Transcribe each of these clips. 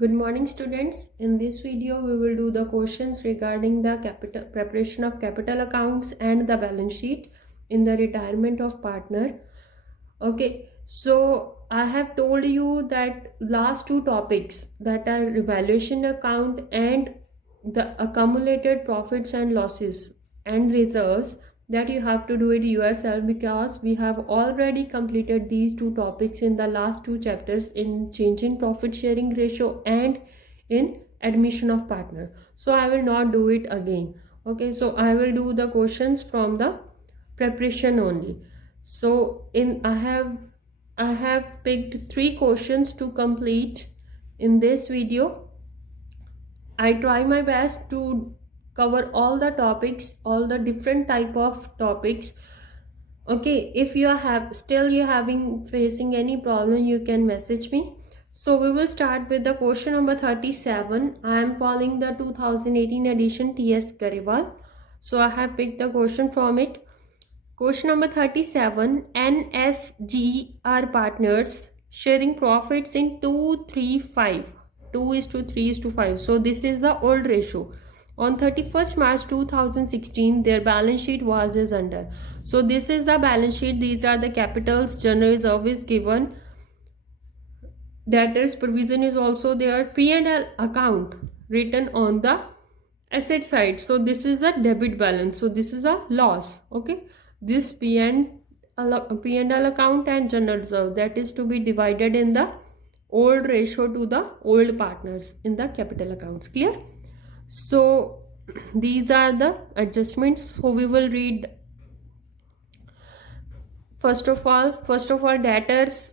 Good morning, students. In this video, we will do the questions regarding the preparation of capital accounts and the balance sheet in the retirement of partner. Okay, so I have told you that last two topics, that are revaluation account and the accumulated profits and losses and reserves, that you have to do it yourself, because we have already completed these two topics in the last two chapters, in change in profit sharing ratio and in admission of partner. So I will not do it again. Okay, so I will do the questions from the preparation only. So I have picked three questions to complete in this video. I try my best to cover all the topics, all the different type of topics. Okay, if you are having facing any problem, you can message me. So we will start with the question number 37. I am following the 2018 edition TS Garewal. So I have picked the question from it. Question number 37. NSGR partners sharing profits in 2:3:5. 2:3:5. So this is the old ratio. On 31st March 2016, their balance sheet was as under. So this is the balance sheet. These are the capitals. General reserve is given. Debtors provision is also there. P&L account written on the asset side. So this is a debit balance. So this is a loss. Okay. This P&L account and general reserve, that is to be divided in the old ratio to the old partners in the capital accounts. Clear? So these are the adjustments. So we will read first of all debtors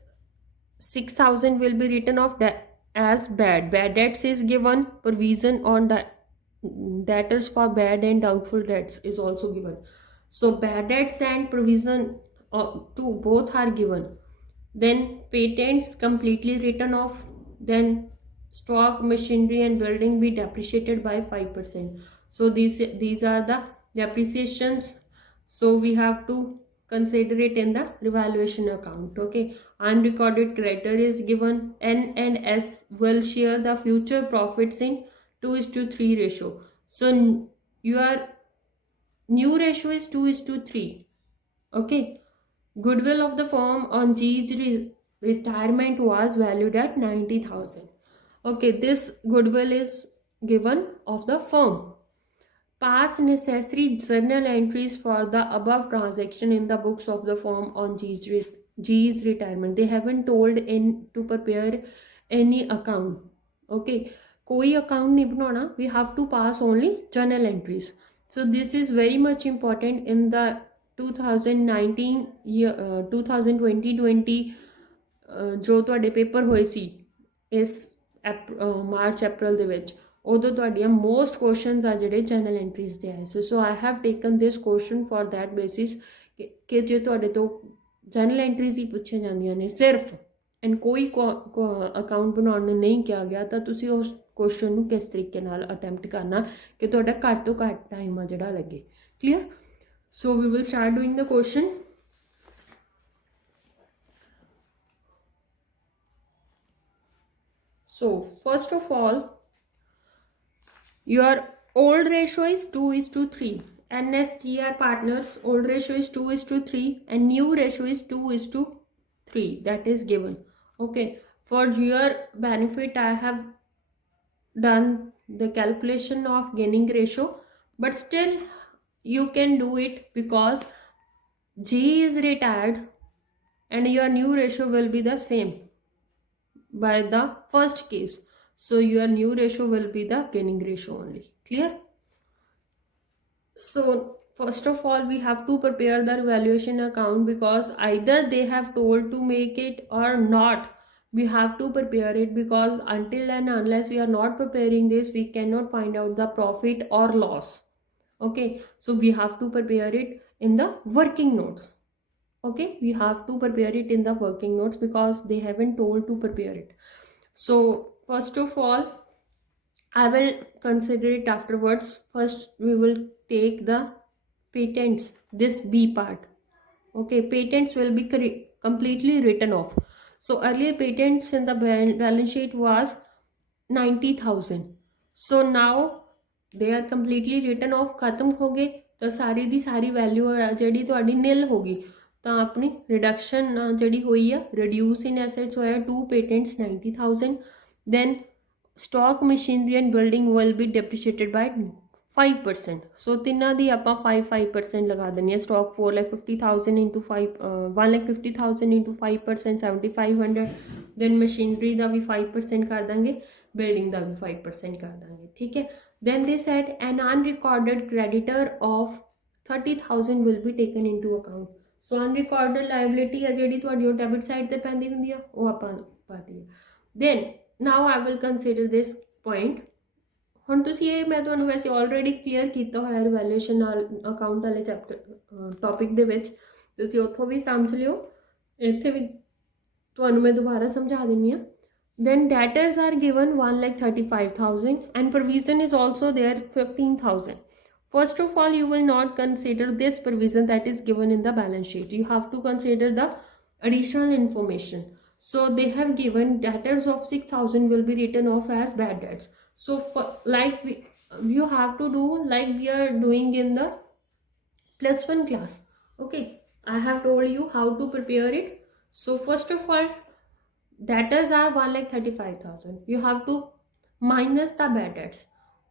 6,000 will be written off as bad debts is given. Provision on the debtors for bad and doubtful debts is also given. So bad debts and provision to both are given. Then patents completely written off. Then stock, machinery and building be depreciated by 5%. So these are the depreciations. So we have to consider it in the revaluation account. Okay, unrecorded creditor is given. N and S will share the future profits in 2:3 ratio. So your new ratio is 2:3. Okay, goodwill of the firm on G's retirement was valued at 90,000. Okay, this goodwill is given of the firm. Pass necessary journal entries for the above transaction in the books of the firm on G's retirement. They haven't told in to prepare any account. Okay, koi account nahi banana. We have to pass only journal entries. So this is very much important in the 2019 year 2020 ਜੋ ਤੁਹਾਡੇ paper ਹੋਏ ਸੀ ਇਸ March April ਦੇ ਵਿੱਚ, ਉਦੋਂ ਤੁਹਾਡੀਆਂ most questions ਆ ਜਿਹੜੇ ਜਨਰਲ ਐਂਟਰੀਜ਼ ਦੇ ਆਏ ਸੀ. So I have taken this question for that basis ਕਿ ਜੇ ਤੁਹਾਡੇ ਤੋਂ ਜਨਰਲ ਐਂਟਰੀਜ਼ ਹੀ ਪੁੱਛੀਆਂ ਜਾਂਦੀਆਂ ਨੇ ਸਿਰਫ ਐਂਡ ਕੋਈ ਅਕਾਊਂਟ ਬਣਾਉਣ ਨੂੰ ਨਹੀਂ ਕਿਹਾ ਗਿਆ, ਤਾਂ ਤੁਸੀਂ ਉਸ ਕੁਐਸਚਨ ਨੂੰ ਕਿਸ ਤਰੀਕੇ ਨਾਲ ਅਟੈਂਪਟ ਕਰਨਾ ਕਿ ਤੁਹਾਡਾ ਘੱਟ ਤੋਂ ਘੱਟ ਟਾਈਮ ਆ ਜਿਹੜਾ ਲੱਗੇ. Clear? So we will start doing the question. So first of all, your old ratio is 2:3. NSGR partners old ratio is 2:3 and new ratio is 2:3. That is given. Okay, for your benefit I have done the calculation of gaining ratio, but still you can do it because G is retired and your new ratio will be the same by the first case. So your new ratio will be the gaining ratio only. Clear? So first of all we have to prepare the valuation account, because either they have told to make it or not, we have to prepare it, because until and unless we are not preparing this, we cannot find out the profit or loss. Okay, so we have to prepare it in the working notes. Okay, we have to prepare it in the working notes because they haven't told to prepare it. So first of all I will consider it afterwards. First we will take the patents, this B part. Okay, patents will be completely written off. So earlier patents in the balance sheet was 90,000. So now they are completely written off, खत्म हो गए, तो सारी दी सारी value ਜਿਹੜੀ ਤੁਹਾਡੀ nil ਹੋ ਗਈ, ਤਾਂ ਆਪਣੀ ਰਿਡਕਸ਼ਨ ਜਿਹੜੀ ਹੋਈ ਆ, ਰਿਡਿਊਸ ਇਨ ਐਸੈਟਸ ਹੋਇਆ 2 patents 90,000. then stock machinery and building will be depreciated by 5%. So ਤਿੰਨਾਂ ਦੀ ਆਪਾਂ 5% ਲਗਾ ਦਿੰਨੀ ਆ. Stock 4,50,000 into 5 1,50,000 into 5% 7,500. then machinery ਦਾ ਵੀ 5% ਕਰ ਦਾਂਗੇ, ਬਿਲਡਿੰਗ ਦਾ ਵੀ 5% ਕਰ ਦਾਂਗੇ, ਠੀਕ ਹੈ. then they said an unrecorded creditor of 30,000 will be taken into account. so unrecorded liability ਆ ਜਿਹੜੀ ਤੁਹਾਡੀ ਉਹ ਡੈਬਿਟ ਸਾਈਡ ਤੇ ਪੈਂਦੀ ਹੁੰਦੀ ਆ, ਉਹ ਆਪਾਂ ਪਾਤੀ ਆ. then now I will consider this point. ਹੁਣ ਤੁਸੀਂ ਇਹ ਮੈਂ ਤੁਹਾਨੂੰ ਵੈਸੇ ਆਲਰੇਡੀ ਕਲੀਅਰ ਕੀਤਾ ਹੋਇਆ ਰਿਵੈਲੂਏਸ਼ਨ ਨਾਲ ਅਕਾਊਂਟ ਵਾਲੇ ਚੈਪਟਰ ਟੌਪਿਕ ਦੇ ਵਿੱਚ, ਤੁਸੀਂ ਉੱਥੋਂ ਵੀ ਸਮਝ ਲਿਓ, ਇੱਥੇ ਵੀ ਤੁਹਾਨੂੰ ਮੈਂ ਦੁਬਾਰਾ ਸਮਝਾ ਦਿੰਦੀ ਹਾਂ. then debtors are given 1,35,000 and provision is also there 15,000. first of all you will not consider this provision that is given in the balance sheet. You have to consider the additional information. So they have given debtors of 6,000 will be written off as bad debts. So for, like you have to do like we are doing in the +1 class. Okay, I have told you how to prepare it. So first of all debtors are 1,35,000. you have to minus the bad debts.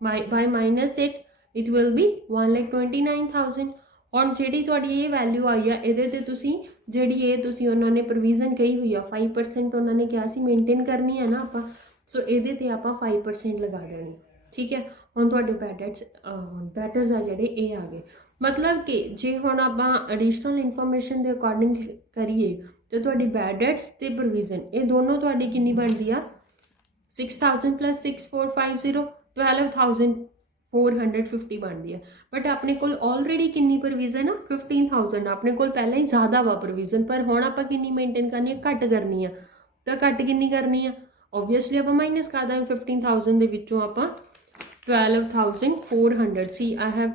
by minus it will be 1,29,000. ਹੁਣ ਜਿਹੜੀ ਤੁਹਾਡੀ ਇਹ value ਆਈ ਆ, ਇਹਦੇ ਤੇ ਤੁਸੀਂ ਜਿਹੜੀ ਇਹ ਤੁਸੀਂ ਉਹਨਾਂ ਨੇ ਪ੍ਰੋਵੀਜ਼ਨ ਕਹੀ ਹੋਈ ਆ 5% ਉਹਨਾਂ ਨੇ ਕਿਹਾ ਸੀ ਮੇਨਟੇਨ ਕਰਨੀ ਹੈ ਨਾ ਆਪਾਂ, ਸੋ ਇਹਦੇ ਤੇ ਆਪਾਂ 5% ਲਗਾ ਦੇਣੀ, ਠੀਕ ਹੈ. ਹੁਣ ਤੁਹਾਡੇ ਡੈਟਰਸ ਆ ਜਿਹੜੇ ਇਹ ਆ ਗਏ. ਮਤਲਬ ਕਿ ਜੇ ਹੁਣ ਆਪਾਂ ਐਡੀਸ਼ਨਲ ਇਨਫੋਰਮੇਸ਼ਨ ਦੇ ਅਕੋਰਡਿੰਗ ਕਰੀਏ ਤੇ ਤੁਹਾਡੀ ਬੈਡ ਡੈਟਸ ਤੇ ਪ੍ਰੋਵੀਜ਼ਨ ਇਹ ਦੋਨੋਂ ਤੁਹਾਡੀ ਕਿੰਨੀ ਬਣਦੀ ਆ, 6,000 + 6,450 12,450 ਬਣਦੀ ਹੈ. ਬਟ ਆਪਣੇ ਕੋਲ ਆਲਰੇਡੀ ਕਿੰਨੀ ਪ੍ਰੋਵੀਜ਼ਨ ਆ, 15,000. ਆਪਣੇ ਕੋਲ ਪਹਿਲਾਂ ਹੀ ਜ਼ਿਆਦਾ ਵਾ ਪ੍ਰੋਵੀਜ਼ਨ, ਪਰ ਹੁਣ ਆਪਾਂ ਕਿੰਨੀ ਮੇਨਟੇਨ ਕਰਨੀ ਹੈ, ਘੱਟ ਕਰਨੀ ਆ. ਤਾਂ ਘੱਟ ਕਿੰਨੀ ਕਰਨੀ ਆ, ਓਬਵੀਅਸਲੀ ਆਪਾਂ ਮਾਈਨਸ ਕਰ ਦਾਂਗੇ 15,000 ਦੇ ਵਿੱਚੋਂ ਆਪਾਂ 12,400. see I have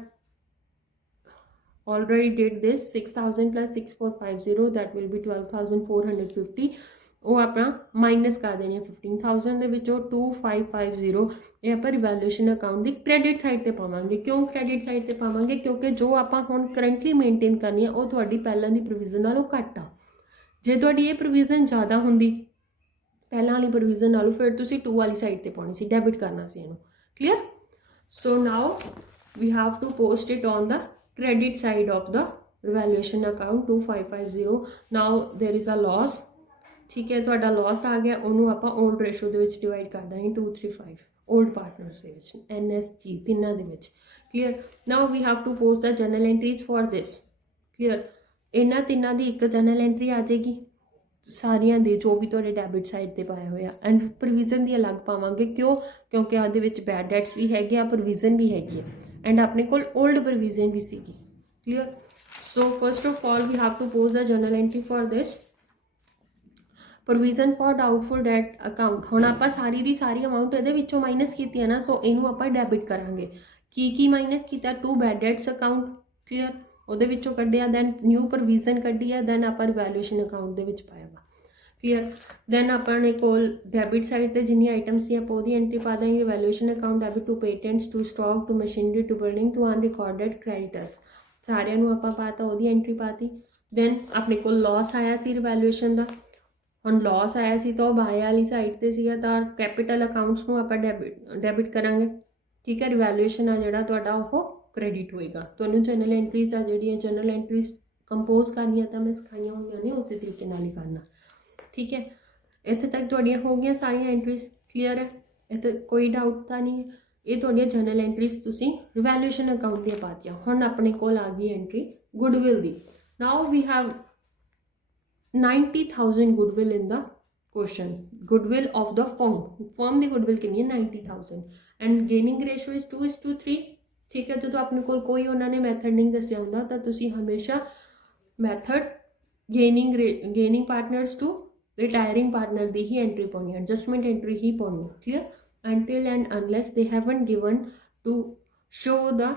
already did this. 6,000 + 6,450 that will be 12,450. ਉਹ ਆਪਾਂ ਮਾਈਨਸ ਕਰ ਦੇਣੀ ਹੈ 15,000 ਦੇ ਵਿੱਚੋਂ 2,550. ਇਹ ਆਪਾਂ ਰਿਵੈਲੂਏਸ਼ਨ ਅਕਾਊਂਟ ਦੀ ਕ੍ਰੈਡਿਟ ਸਾਈਡ ਤੇ ਪਾਵਾਂਗੇ. ਕਿਉਂ ਕ੍ਰੈਡਿਟ ਸਾਈਡ ਤੇ ਪਾਵਾਂਗੇ, ਕਿਉਂਕਿ ਜੋ ਆਪਾਂ ਹੁਣ ਕਰੰਟਲੀ ਮੇਨਟੇਨ ਕਰਨੀ ਹੈ ਉਹ ਤੁਹਾਡੀ ਪਹਿਲਾਂ ਦੀ ਪ੍ਰੋਵੀਜ਼ਨ ਨਾਲੋਂ ਘੱਟ ਆ. ਜੇ ਤੁਹਾਡੀ ਇਹ ਪ੍ਰੋਵੀਜ਼ਨ ਜ਼ਿਆਦਾ ਹੁੰਦੀ ਪਹਿਲਾਂ ਵਾਲੀ ਪ੍ਰੋਵੀਜ਼ਨ ਨਾਲੋਂ, ਫਿਰ ਤੁਸੀਂ 2 ਵਾਲੀ ਸਾਈਡ ਤੇ ਪਾਉਣੀ ਸੀ, ਡੈਬਿਟ ਕਰਨਾ ਸੀ ਇਹਨੂੰ. Clear? So now we have to post it on the credit side of the revaluation account 2,550. now there is a loss, ਠੀਕ ਹੈ. ਤੁਹਾਡਾ ਲਾਸ ਆ ਗਿਆ, ਉਹਨੂੰ ਆਪਾਂ ਓਲਡ ਰੇਸ਼ੋ ਦੇ ਵਿੱਚ ਡਿਵਾਈਡ ਕਰ ਦਾਂਗੇ 235 ਓਲਡ ਪਾਰਟਨਰਸ ਦੇ ਵਿੱਚ, NSG ਤਿੰਨਾਂ ਦੇ ਵਿੱਚ. Clear? Now we have to post the journal entries for this. Clear? ਇਹਨਾਂ ਤਿੰਨਾਂ ਦੀ ਇੱਕ ਜਰਨਲ ਐਂਟਰੀ ਆ ਜਾਏਗੀ ਸਾਰੀਆਂ ਦੇ ਜੋ ਵੀ ਤੁਹਾਡੇ ਡੈਬਿਟ ਸਾਈਡ ਤੇ ਪਾਏ ਹੋਏ ਆ, ਐਂਡ ਪ੍ਰੋਵੀਜ਼ਨ ਦੀ ਅਲੱਗ ਪਾਵਾਂਗੇ. ਕਿਉਂ? ਕਿਉਂਕਿ ਉਹਦੇ ਵਿੱਚ ਬੈਡ ਡੈਟਸ ਵੀ ਹੈਗੇ ਆ, ਪ੍ਰੋਵੀਜ਼ਨ ਵੀ ਹੈਗੀ ਆ, ਐਂਡ ਆਪਣੇ ਕੋਲ ਓਲਡ ਪ੍ਰੋਵੀਜ਼ਨ ਵੀ ਸੀਗੀ. Clear? So first of all we have to post the journal entry for this. Provision for doubtful debt account, ਹੁਣ ਆਪਾਂ ਸਾਰੀ ਦੀ ਸਾਰੀ ਅਮਾਊਂਟ ਇਹਦੇ ਵਿੱਚੋਂ ਮਾਈਨਸ ਕੀਤੀ ਹੈ ਨਾ, ਸੋ ਇਹਨੂੰ ਆਪਾਂ ਡੈਬਿਟ ਕਰਾਂਗੇ. ਕੀ ਮਾਈਨਸ ਕੀਤਾ, 2 ਬੈਡ ਡੈਟਸ ਅਕਾਊਂਟ. ਕਲੀਅਰ? ਉਹਦੇ ਵਿੱਚੋਂ ਕੱਢਿਆ, ਦੈਨ ਨਿਊ ਪ੍ਰੋਵੀਜ਼ਨ ਕੱਢੀ ਆ, ਦੈਨ ਆਪਾਂ ਰਿਵੈਲੂਏਸ਼ਨ ਅਕਾਊਂਟ ਦੇ ਵਿੱਚ ਪਾਇਆ ਵਾ. ਕਲੀਅਰ? ਦੈਨ ਆਪਣੇ ਕੋਲ ਡੈਬਿਟ ਸਾਈਡ ਤੇ ਜਿੰਨੀ ਆਈਟਮਸ ਸੀ ਆਪਾਂ ਉਹਦੀ ਐਂਟਰੀ ਪਾ ਦਾਂਗੇ. Revaluation account debit to patents to stock to machinery to building to unrecorded creditors, ਸਾਰਿਆਂ ਨੂੰ ਆਪਾਂ ਪਾਤਾ, ਉਹਦੀ ਐਂਟਰੀ ਪਾਤੀ. ਦੈਨ ਆਪਣੇ ਕੋਲ ਲਾਸ ਆਇਆ ਸੀ ਰਿਵੈਲੂਏਸ਼ਨ ਦਾ. ਹੁਣ ਲਾਸ ਆਇਆ ਸੀ ਤਾਂ ਉਹ ਬਾਏ ਵਾਲੀ ਸਾਈਡ ਤੇ ਸੀਗਾ, ਤਾਂ ਕੈਪੀਟਲ ਅਕਾਊਂਟਸ ਨੂੰ ਆਪਾਂ ਡੈਬਿਟ ਕਰਾਂਗੇ. ਠੀਕ ਹੈ? ਰਿਵੈਲੂਏਸ਼ਨ ਆ ਜਿਹੜਾ ਤੁਹਾਡਾ ਉਹ ਕ੍ਰੈਡਿਟ ਹੋਏਗਾ. ਤੁਹਾਨੂੰ ਜਰਨਲ ਐਂਟਰੀਜ਼ ਆ ਜਿਹੜੀਆਂ ਜਰਨਲ ਐਂਟਰੀਜ਼ ਕੰਪੋਜ਼ ਕਰਨੀਆਂ ਤਾਂ ਮੈਂ ਸਿਖਾਈਆਂ ਹੋਈਆਂ ਨੇ, ਉਸੇ ਤਰੀਕੇ ਨਾਲ ਹੀ ਕਰਨਾ. ਠੀਕ ਹੈ? ਇੱਥੇ ਤੱਕ ਤੁਹਾਡੀਆਂ ਹੋ ਗਈਆਂ ਸਾਰੀਆਂ ਐਂਟਰੀਜ਼. ਕਲੀਅਰ ਹੈ? ਇੱਥੇ ਕੋਈ ਡਾਊਟ ਤਾਂ ਨਹੀਂ ਹੈ? ਇਹ ਤੁਹਾਡੀਆਂ ਜਰਨਲ ਐਂਟਰੀਜ਼ ਤੁਸੀਂ ਰਿਵੈਲੂਏਸ਼ਨ ਅਕਾਊਂਟ ਦੀਆਂ ਪਾਤੀਆਂ. ਹੁਣ ਆਪਣੇ ਕੋਲ ਆ ਗਈ ਐਂਟਰੀ ਗੁੱਡਵਿਲ ਦੀ. Now we have 90,000 goodwill in the question. Goodwill of the firm ਦੀ ਗੁੱਡਵਿਲ ਕਿੰਨੀ ਹੈ, 90,000, ਐਂਡ ਗੇਨਿੰਗ ਰੇਸ਼ੋ ਇਜ਼ 2:3. ਠੀਕ ਹੈ? ਜਦੋਂ ਆਪਣੇ ਕੋਲ ਕੋਈ ਉਹਨਾਂ ਨੇ ਮੈਥਡ ਨਹੀਂ ਦੱਸਿਆ ਹੁੰਦਾ ਤਾਂ ਤੁਸੀਂ ਹਮੇਸ਼ਾ method gaining partners to retiring partner ਦੀ ਹੀ ਐਂਟਰੀ ਪਾਉਣੀ ਹੈ, ਐਡਜਸਟਮੈਂਟ ਐਂਟਰੀ ਹੀ ਪਾਉਣੀ ਹੈ. Clear? until and unless they haven't given to show the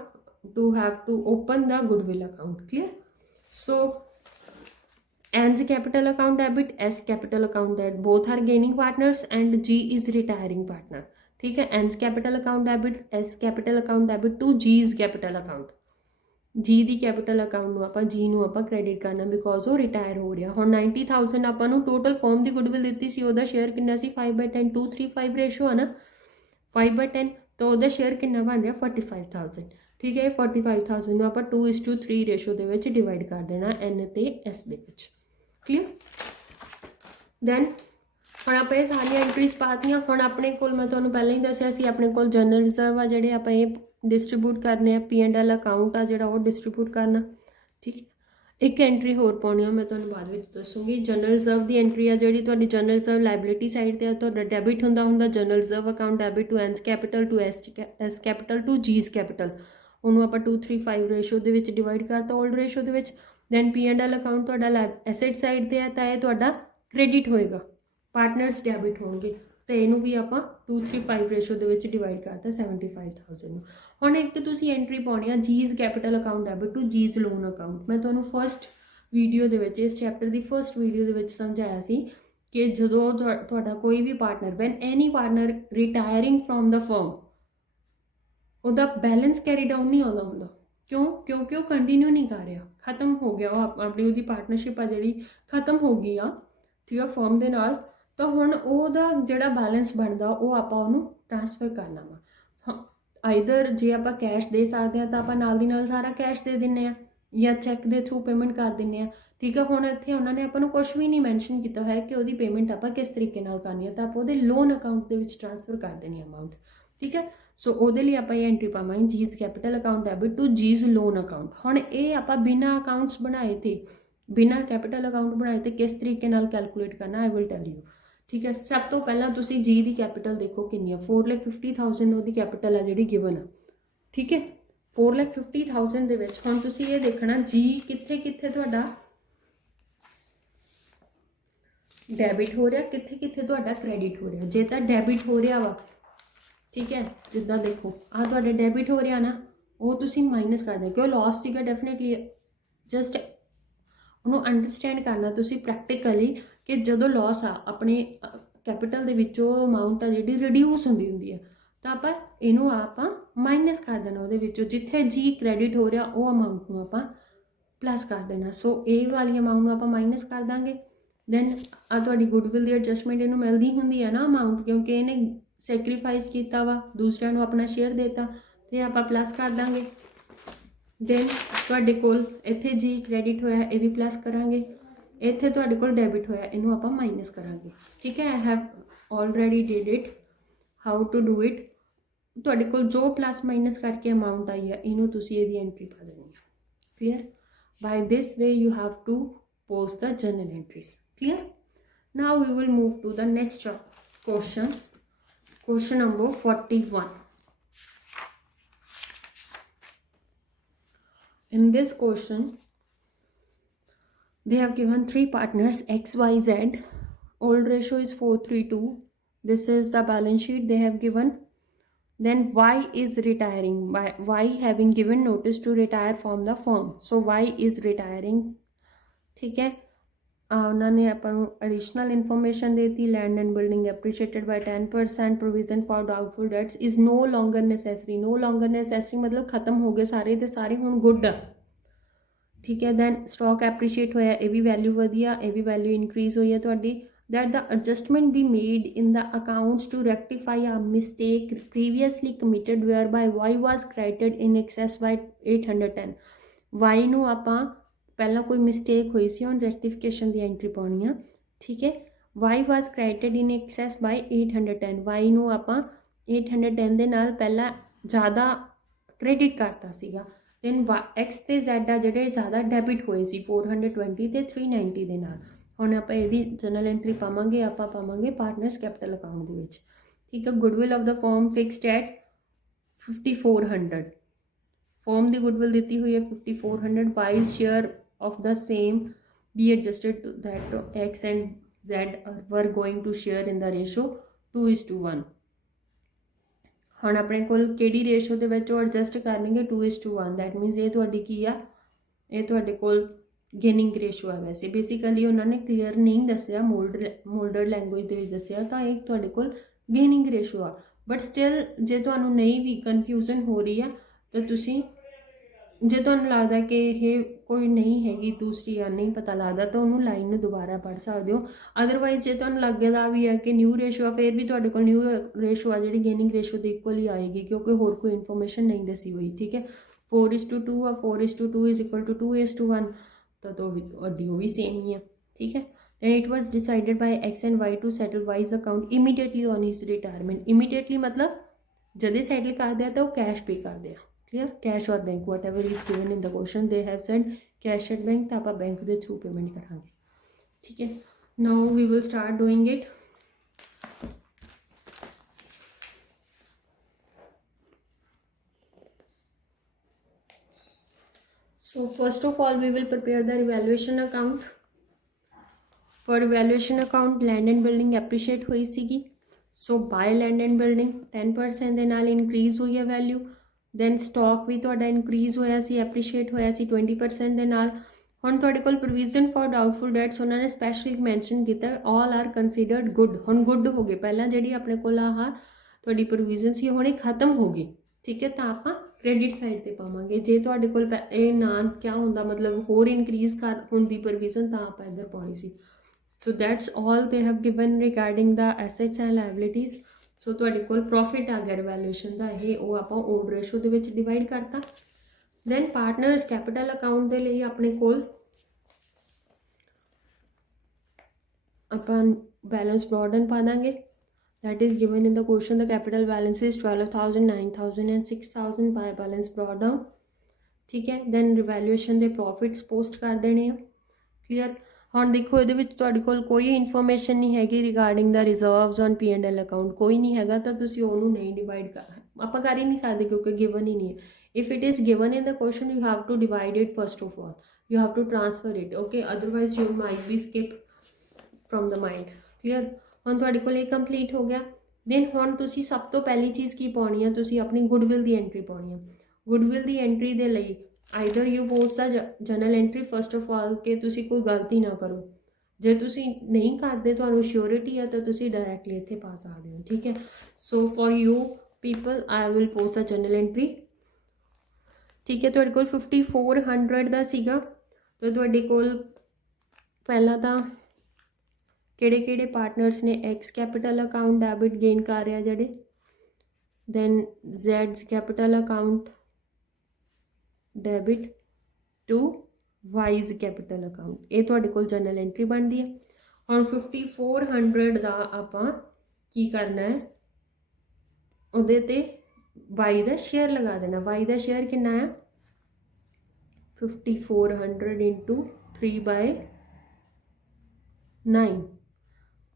to have to open the goodwill account. Clear? So N's capital account debit, S capital account debit, both are gaining partners and G is retiring partner. ठीक है। N's capital account debit, S capital account debit to G's capital account. G ਦੀ capital account ਨੂੰ ਆਪਾਂ ਜੀ ਨੂੰ ਆਪਾਂ credit ਕਰਨਾ because ਉਹ ਰਿਟਾਇਰ ਹੋ ਰਿਹਾ। ਹੁਣ 90,000 ਆਪਾਂ ਨੂੰ ਟੋਟਲ ਫਰਮ ਦੀ ਗੁੱਡਵਿਲ ਦਿੱਤੀ ਸੀ, ਉਹਦਾ ਸ਼ੇਅਰ ਕਿੰਨਾ ਸੀ 5/10, 235 ਰੇਸ਼ੋ ਹੈ ਨਾ, 5/10, ਤਾਂ ਉਹਦਾ ਸ਼ੇਅਰ ਕਿੰਨਾ ਬਣ ਰਿਹਾ 45,000। ਠੀਕ ਹੈ, 45,000 ਨੂੰ ਆਪਾਂ 2:3 ਰੇਸ਼ੋ ਦੇ ਵਿੱਚ ਡਿਵਾਈਡ ਕਰ ਦੇਣਾ ਐਨ ਤੇ ਐਸ ਦੇ ਵਿੱਚ। ਕਲੀਅਰ। ਦੈਨ ਹੁਣ ਆਪਾਂ ਇਹ ਸਾਰੀਆਂ ਐਂਟਰੀਜ਼ ਪਾਤੀਆਂ। ਹੁਣ ਆਪਣੇ ਕੋਲ ਮੈਂ ਤੁਹਾਨੂੰ ਪਹਿਲਾਂ ਹੀ ਦੱਸਿਆ ਸੀ ਆਪਣੇ ਕੋਲ ਜਨਰਲ ਰਿਜ਼ਰਵ ਆ ਜਿਹੜੇ ਆਪਾਂ ਇਹ ਡਿਸਟਰੀਬਿਊਟ ਕਰਨੇ ਆ, P&L ਅਕਾਊਂਟ ਆ ਜਿਹੜਾ ਉਹ ਡਿਸਟਰੀਬਿਊਟ ਕਰਨਾ। ਠੀਕ ਹੈ, ਇੱਕ ਐਂਟਰੀ ਹੋਰ ਪਾਉਣੀ ਆ ਮੈਂ ਤੁਹਾਨੂੰ ਬਾਅਦ ਵਿੱਚ ਦੱਸੂਗੀ। ਜਨਰਲ ਰਿਜ਼ਰਵ ਦੀ ਐਂਟਰੀ ਆ ਜਿਹੜੀ ਤੁਹਾਡੀ ਜਨਰਲ ਰਿਜ਼ਰਵ ਲਾਇਬਿਲਿਟੀ ਸਾਈਡ ਤੇ ਆ, ਤੁਹਾਡਾ ਡੈਬਿਟ ਹੁੰਦਾ general reserve account debit to N's capital to S capital to G's capital, ਉਹਨੂੰ ਆਪਾਂ 2:3 ਰੇਸ਼ੋ ਦੇ ਵਿੱਚ ਡਿਵਾਈਡ ਕਰਤਾ ਓਲਡ ਰੇਸ਼ੋ ਦੇ ਵਿੱਚ। ਦੈਨ P&L ਅਕਾਊਂਟ ਤੁਹਾਡਾ ਐਸੈਟ ਸਾਈਡ ਤੇ ਆ ਤਾਂ ਇਹ ਤੁਹਾਡਾ ਕ੍ਰੈਡਿਟ ਹੋਏਗਾ, ਪਾਰਟਨਰਸ ਡੈਬਿਟ ਹੋਣਗੇ, ਤੇ ਇਹਨੂੰ ਵੀ ਆਪਾਂ 2:3 ਰੇਸ਼ੋ ਦੇ ਵਿੱਚ ਡਿਵਾਈਡ ਕਰਤਾ 75,000 ਨੂੰ। ਹੁਣ ਇੱਕ ਤੁਸੀਂ ਐਂਟਰੀ ਪਾਉਣੀ ਆ G's capital account debit to G's loan account. ਮੈਂ ਤੁਹਾਨੂੰ ਫਸਟ ਵੀਡੀਓ ਦੇ ਵਿੱਚ ਇਸ ਚੈਪਟਰ ਦੀ ਫਸਟ ਵੀਡੀਓ ਦੇ ਵਿੱਚ ਸਮਝਾਇਆ ਸੀ ਕਿ ਜਦੋਂ ਤੁਹਾਡਾ ਕੋਈ ਵੀ partner when any partner retiring from the firm, ਉਹਦਾ ਬੈਲੈਂਸ ਕੈਰੀ ਡਾਊਨ ਨਹੀਂ ਆਉਂਦਾ ਹੁੰਦਾ। ਕਿਉਂ? ਕਿਉਂਕਿ ਉਹ ਕੰਟੀਨਿਊ ਨਹੀਂ ਕਰ ਰਿਹਾ, ਖਤਮ ਹੋ ਗਿਆ, ਉਹ ਆਪਣੀ ਉਹਦੀ ਪਾਰਟਨਰਸ਼ਿਪ ਆ ਜਿਹੜੀ ਖਤਮ ਹੋ ਗਈ ਆ, ਠੀਕ ਆ, ਫਰਮ ਦੇ ਨਾਲ। ਤਾਂ ਹੁਣ ਉਹਦਾ ਜਿਹੜਾ ਬੈਲੈਂਸ ਬਣਦਾ ਉਹ ਆਪਾਂ ਉਹਨੂੰ ਟ੍ਰਾਂਸਫਰ ਕਰਨਾ ਵਾ। ਆਈਦਰ ਜੇ ਆਪਾਂ ਕੈਸ਼ ਦੇ ਸਕਦੇ ਹਾਂ ਤਾਂ ਆਪਾਂ ਨਾਲ ਦੀ ਨਾਲ ਸਾਰਾ ਕੈਸ਼ ਦੇ ਦਿੰਦੇ ਹਾਂ ਜਾਂ ਚੈੱਕ ਦੇ ਥਰੂ ਪੇਮੈਂਟ ਕਰ ਦਿੰਦੇ ਹਾਂ। ਠੀਕ ਆ, ਹੁਣ ਇੱਥੇ ਉਹਨਾਂ ਨੇ ਆਪਾਂ ਨੂੰ ਕੁਛ ਵੀ ਨਹੀਂ ਮੈਂਸ਼ਨ ਕੀਤਾ ਹੋਇਆ ਕਿ ਉਹਦੀ ਪੇਮੈਂਟ ਆਪਾਂ ਕਿਸ ਤਰੀਕੇ ਨਾਲ ਕਰਨੀ ਹੈ, ਤਾਂ ਆਪਾਂ ਉਹਦੇ ਲੋਨ ਅਕਾਊਂਟ ਦੇ ਵਿੱਚ ਟ੍ਰਾਂਸਫਰ ਕਰ ਦੇਣੀ ਅਮਾਊਂਟ। ਠੀਕ ਹੈ, ਸੋ ਉਹਦੇ ਲਈ ਆਪਾਂ ਇਹ ਐਂਟਰੀ ਪਾਵਾਂਗੇ G's capital account debit to G's loan account. ਹੁਣ ਇਹ ਆਪਾਂ ਬਿਨਾਂ ਅਕਾਊਂਟਸ ਬਣਾਏ ਤੇ ਬਿਨਾਂ ਕੈਪੀਟਲ ਅਕਾਊਂਟ ਬਣਾਏ ਤੇ ਕਿਸ ਤਰੀਕੇ ਨਾਲ ਕੈਲਕੂਲੇਟ ਕਰਨਾ ਆਈ ਵਿਲ ਟੈਲ ਯੂ। ਠੀਕ ਹੈ, ਸਭ ਤੋਂ ਪਹਿਲਾਂ ਤੁਸੀਂ ਜੀ ਦੀ ਕੈਪੀਟਲ ਦੇਖੋ ਕਿੰਨੀ ਆ, 4,50,000 ਉਹਦੀ ਕੈਪੀਟਲ ਆ ਜਿਹੜੀ ਗਿਵਨ ਆ। ਠੀਕ ਹੈ, 4,50,000 ਦੇ ਵਿੱਚ ਹੁਣ ਤੁਸੀਂ ਇਹ ਦੇਖਣਾ ਜੀ ਕਿੱਥੇ ਕਿੱਥੇ ਤੁਹਾਡਾ ਡੈਬਿਟ ਹੋ ਰਿਹਾ, ਕਿੱਥੇ ਕਿੱਥੇ ਤੁਹਾਡਾ ਕ੍ਰੈਡਿਟ ਹੋ ਰਿਹਾ। ਜੇ ਤਾਂ ਡੈਬਿਟ ਹੋ ਰਿਹਾ ਵਾ, ਠੀਕ ਹੈ, ਜਿੱਦਾਂ ਦੇਖੋ ਆਹ ਤੁਹਾਡਾ ਡੈਬਿਟ ਹੋ ਰਿਹਾ ਨਾ, ਉਹ ਤੁਸੀਂ ਮਾਈਨਸ ਕਰ ਦਿਓ ਕਿਉਂ ਲਾਸ ਸੀਗਾ ਡੈਫੀਨੇਟਲੀ। ਜਸਟ ਉਹਨੂੰ ਅੰਡਰਸਟੈਂਡ ਕਰਨਾ ਤੁਸੀਂ ਪ੍ਰੈਕਟੀਕਲੀ ਕਿ ਜਦੋਂ ਲਾਸ ਆ ਆਪਣੇ ਕੈਪੀਟਲ ਦੇ ਵਿੱਚੋਂ ਅਮਾਊਂਟ ਆ ਜਿਹੜੀ ਰਿਡਿਊਸ ਹੁੰਦੀ ਹੈ, ਤਾਂ ਆਪਾਂ ਇਹਨੂੰ ਆਪਾਂ ਮਾਈਨਸ ਕਰ ਦੇਣਾ ਉਹਦੇ ਵਿੱਚੋਂ, ਜਿੱਥੇ ਜੀ ਕ੍ਰੈਡਿਟ ਹੋ ਰਿਹਾ ਉਹ ਅਮਾਊਂਟ ਨੂੰ ਆਪਾਂ ਪਲੱਸ ਕਰ ਦੇਣਾ। ਸੋ ਇਹ ਵਾਲੀ ਅਮਾਊਂਟ ਨੂੰ ਆਪਾਂ ਮਾਈਨਸ ਕਰ ਦਾਂਗੇ। ਦੈਨ ਆ ਤੁਹਾਡੀ ਗੁੱਡਵਿਲ ਦੀ ਐਡਜਸਟਮੈਂਟ ਇਹਨੂੰ ਮਿਲਦੀ ਹੁੰਦੀ ਹੈ ਨਾ ਅਮਾਊਂਟ, ਕਿਉਂਕਿ ਇਹਨੇ ਸੈਕਰੀਫਾਈਸ ਕੀਤਾ ਵਾ, ਦੂਸਰਿਆਂ ਨੂੰ ਆਪਣਾ ਸ਼ੇਅਰ ਦੇਤਾ, ਤੇ ਆਪਾਂ ਪਲੱਸ ਕਰ ਦਾਂਗੇ। ਦੈਨ ਤੁਹਾਡੇ ਕੋਲ ਇੱਥੇ ਜੀ ਕ੍ਰੈਡਿਟ ਹੋਇਆ ਇਹ ਵੀ ਪਲੱਸ ਕਰਾਂਗੇ, ਇੱਥੇ ਤੁਹਾਡੇ ਕੋਲ ਡੈਬਿਟ ਹੋਇਆ ਇਹਨੂੰ ਆਪਾਂ ਮਾਈਨਸ ਕਰਾਂਗੇ। ਠੀਕ ਹੈ, I have already did it, how to do it. ਤੁਹਾਡੇ ਕੋਲ ਜੋ ਪਲੱਸ ਮਾਈਨਸ ਕਰਕੇ ਅਮਾਊਂਟ ਆਈ ਹੈ ਇਹਨੂੰ ਤੁਸੀਂ ਇਹਦੀ ਐਂਟਰੀ ਪਾ ਦੇਣੀ ਹੈ। Clear? By this way you have to post the journal entries. Clear? Now we will move to the next question. Question number 41. In this question, they have given three partners X, Y, Z. Old ratio is 4:3:2. This is the balance sheet they have given. Then Y is retiring. Y having given notice to retire from the firm. So Y is retiring. ठीक है, उन्होंने अपन additional information देती, land and building appreciated by 10%, provision for doubtful debts is no longer necessary. No longer necessary मतलब खत्म हो गए सारे ਦੇ ਸਾਰੇ ਹੁਣ गुड आ। ठीक है, दैन स्टॉक एप्रीशिएट होया, ये भी वैल्यू वधिया, ये भी वैल्यू इंक्रीज हुई है ਤੁਹਾਡੀ। That the adjustment be made in the accounts to rectify a mistake previously committed whereby Y was credited in excess by 810। Y ਨੂੰ ਆਪਾਂ ਪਹਿਲਾਂ ਕੋਈ ਮਿਸਟੇਕ ਹੋਈ ਸੀ, ਹੁਣ ਰੈਕਟੀਫਿਕੇਸ਼ਨ ਦੀ ਐਂਟਰੀ ਪਾਉਣੀ ਆ। ਠੀਕ ਹੈ, ਵਾਈ ਵਾਸ ਕ੍ਰੈਡਿਟਡ ਇਨ ਐਕਸੈਸ ਬਾਈ 810। ਵਾਈ ਨੂੰ ਆਪਾਂ 810 ਦੇ ਨਾਲ ਪਹਿਲਾਂ ਜ਼ਿਆਦਾ ਕ੍ਰੈਡਿਟ ਕਰਤਾ ਸੀਗਾ। ਦੈਨ ਐਕਸ ਤੇ ਜ਼ੈਡ ਆ ਜਿਹੜੇ ਜ਼ਿਆਦਾ ਡੈਬਿਟ ਹੋਏ ਸੀ 420 ਤੇ 390 ਦੇ ਨਾਲ। ਹੁਣ ਆਪਾਂ ਇਹਦੀ ਜਨਰਲ ਐਂਟਰੀ ਪਾਵਾਂਗੇ, ਆਪਾਂ ਪਾਵਾਂਗੇ ਪਾਰਟਨਰਸ ਕੈਪੀਟਲ ਅਕਾਊਂਟ ਦੇ ਵਿੱਚ। ਠੀਕ ਹੈ, goodwill of the firm fixed at 5400। Firm ਦੀ ਗੁੱਡਵਿਲ ਦਿੱਤੀ ਹੋਈ ਹੈ 5400। Y's share of the same be adjusted to that X and Z were going to share in the ratio 2:1। ਹੁਣ ਆਪਣੇ ਕੋਲ ਕਿਹੜੀ ਰੇਸ਼ੋ ਦੇ ਵਿੱਚ ਉਹ ਐਡਜਸਟ ਕਰਨਗੇ 2:1। ਦੈਟ ਮੀਨਸ ਇਹ ਤੁਹਾਡੀ ਕੀ ਆ, ਇਹ ਤੁਹਾਡੇ ਕੋਲ ਗੇਨਿੰਗ ਰੇਸ਼ੋ ਆ। ਵੈਸੇ ਬੇਸਿਕਲੀ ਉਹਨਾਂ ਨੇ ਕਲੀਅਰ ਨਹੀਂ ਦੱਸਿਆ, ਮੋਲਡਰ ਲੈਂਗੁਏਜ ਦੇ ਵਿੱਚ ਦੱਸਿਆ, ਤਾਂ ਇਹ ਤੁਹਾਡੇ ਕੋਲ ਗੇਨਿੰਗ ਰੇਸ਼ੋ ਆ। बट स्टिल जे तुहानू नहीं भी कन्फ्यूजन हो रही है तो तुसी जे तुहानू लगदा कि ये कोई नहीं हैगी दूसरी या नहीं पता लगदा तो उन्होंने लाइन में दोबारा पढ़ सकते हो। अदरवाइज जे तुहानू लगदा भी है कि न्यू रेशो है फिर भी तुहाडे कोल न्यू रेशो आ जिहड़ी गेनिंग रेशो दे इक्वल ही आएगी क्योंकि होर कोई इन्फॉर्मेशन नहीं दसी हुई। ठीक है 4:2 और 4:2 इज इक्वल टू 2:1 तो अड्डी वो भी सेम ही है। ठीक है then it was decided by x and y to settle y's account immediately on his retirement। immediately मतलब जदे सेटल कर दिया तो कैश पे कर दिया। क्लियर कैश और bank whatever is given in the question they have said cash at bank तो आप बैंक के थ्रू पेमेंट करांगे। ठीक है now we will start doing it. So first of all we will prepare the revaluation account। For revaluation account land and building appreciate हुई सीगी सो by land and building 10% ਦੇ ਨਾਲ increase ਹੋਈ ਹੈ value. Then stock ਵੀ ਤੁਹਾਡਾ increase ਹੋਇਆ ਸੀ appreciate ਹੋਇਆ ਸੀ 20% ਦੇ ਨਾਲ। ਹੁਣ ਤੁਹਾਡੇ ਕੋਲ ਪ੍ਰੋਵੀਜ਼ਨ ਫॉर ਡਾਊਟਫੁਲ ਡੈਟਸ ਉਹਨਾਂ ਨੇ ਸਪੈਸ਼ਲੀ ਮੈਂਸ਼ਨ ਕੀਤਾ ਆਲ ਆਰ ਕੰਸੀਡਰਡ ਗੁੱਡ। ਹੁਣ ਗੁੱਡ ਹੋ ਗਏ ਪਹਿਲਾਂ ਜਿਹੜੀ ਆਪਣੇ ਕੋਲ ਆਹ ਤੁਹਾਡੀ ਪ੍ਰੋਵੀਜ਼ਨ ਸੀ ਹੁਣੇ ਖਤਮ ਹੋ ਗਈ। ਠੀਕ ਹੈ ਤਾਂ ਆਪਾਂ ਕ੍ਰੈਡਿਟ ਸਾਈਡ ਤੇ ਪਾਵਾਂਗੇ। ਜੇ ਤੁਹਾਡੇ ਕੋਲ ਇਹ ਨਾ ਕਿਆ ਹੁੰਦਾ ਮਤਲਬ ਹੋਰ ਇਨਕਰੀਜ਼ ਕਰ ਹੁੰਦੀ ਪ੍ਰੋਵੀਜ਼ਨ ਤਾਂ ਆਪਾਂ ਇੱਧਰ ਪਾਉਣੀ ਸੀ। So that's all they have given regarding the assets and liabilities। So ਤੁਹਾਡੇ ਕੋਲ प्रॉफिट आ गया रिवैल्यूएशन ਦਾ ਇਹ ਉਹ ਆਪਾਂ ओड रेशो ਦੇ ਵਿੱਚ डिवाइड करता। then partners capital account ਦੇ ਲਈ ਆਪਣੇ ਕੋਲ ਆਪਾਂ बैलेंस brought in ਪਾ ਦਾਂਗੇ। that is given in the question the capital balance is 12,000 9,000 and 6,000 by balance brought down। ठीक है then रिवैल्यूएशन ਦੇ प्रॉफिट्स पोस्ट कर देने हैं। क्लियर ਹੁਣ ਦੇਖੋ ਇਹਦੇ ਵਿੱਚ ਤੁਹਾਡੇ ਕੋਲ ਕੋਈ ਇਨਫੋਰਮੇਸ਼ਨ ਨਹੀਂ ਹੈਗੀ regarding the reserves on P&L account ਕੋਈ ਨਹੀਂ ਹੈਗਾ ਤਾਂ ਤੁਸੀਂ ਉਹਨੂੰ ਨਹੀਂ ਡਿਵਾਈਡ ਆਪਾਂ ਕਰ ਹੀ ਨਹੀਂ ਸਕਦੇ ਕਿਉਂਕਿ ਗਿਵਨ ਹੀ ਨਹੀਂ ਹੈ। If it is given in the question you have to divide it first of all you have to transfer it okay otherwise you might be skip from the mind. Clear ਹੁਣ ਤੁਹਾਡੇ ਕੋਲ ਇਹ complete ਹੋ ਗਿਆ। Then ਹੁਣ ਤੁਸੀਂ ਸਭ ਤੋਂ ਪਹਿਲੀ ਚੀਜ਼ ਕੀ ਪਾਉਣੀ ਹੈ ਤੁਸੀਂ ਆਪਣੀ ਗੁੱਡਵਿਲ ਦੀ ਐਂਟਰੀ ਪਾਉਣੀ ਹੈ। ਗੁੱਡਵਿਲ ਦੀ ਐਂਟਰੀ ਦੇ ਲਈ either you post the general entry first of ਆਲ ਕਿ ਤੁਸੀਂ ਕੋਈ ਗਲਤੀ ਨਾ ਕਰੋ। ਜੇ ਤੁਸੀਂ ਨਹੀਂ ਕਰਦੇ ਤੁਹਾਨੂੰ ਸ਼ੋਰਿਟੀ ਹੈ ਤਾਂ ਤੁਸੀਂ ਡਾਇਰੈਕਟਲੀ ਇੱਥੇ ਪਾ ਸਕਦੇ ਹੋ। ਠੀਕ ਹੈ ਸੋ for you people I will post the general entry. ਠੀਕ ਹੈ ਤੁਹਾਡੇ ਕੋਲ 5400 ਦਾ ਸੀਗਾ ਤਾਂ ਤੁਹਾਡੇ ਕੋਲ ਪਹਿਲਾਂ ਤਾਂ ਕਿਹੜੇ ਪਾਰਟਨਰਸ ਨੇ X capital account debit gain ਕਰ ਰਿਹਾ ਜਿਹੜੇ ਦੈਨ ਜ਼ੈਡਸ capital account debit to Y's capital account ये तुहाडे कोल जनरल एंट्री बनती है। हुण 5400 का आपां की करना है उहदे ते वाई का शेयर लगा देना। वाई का शेयर कितना है 5400 इंटू 3/9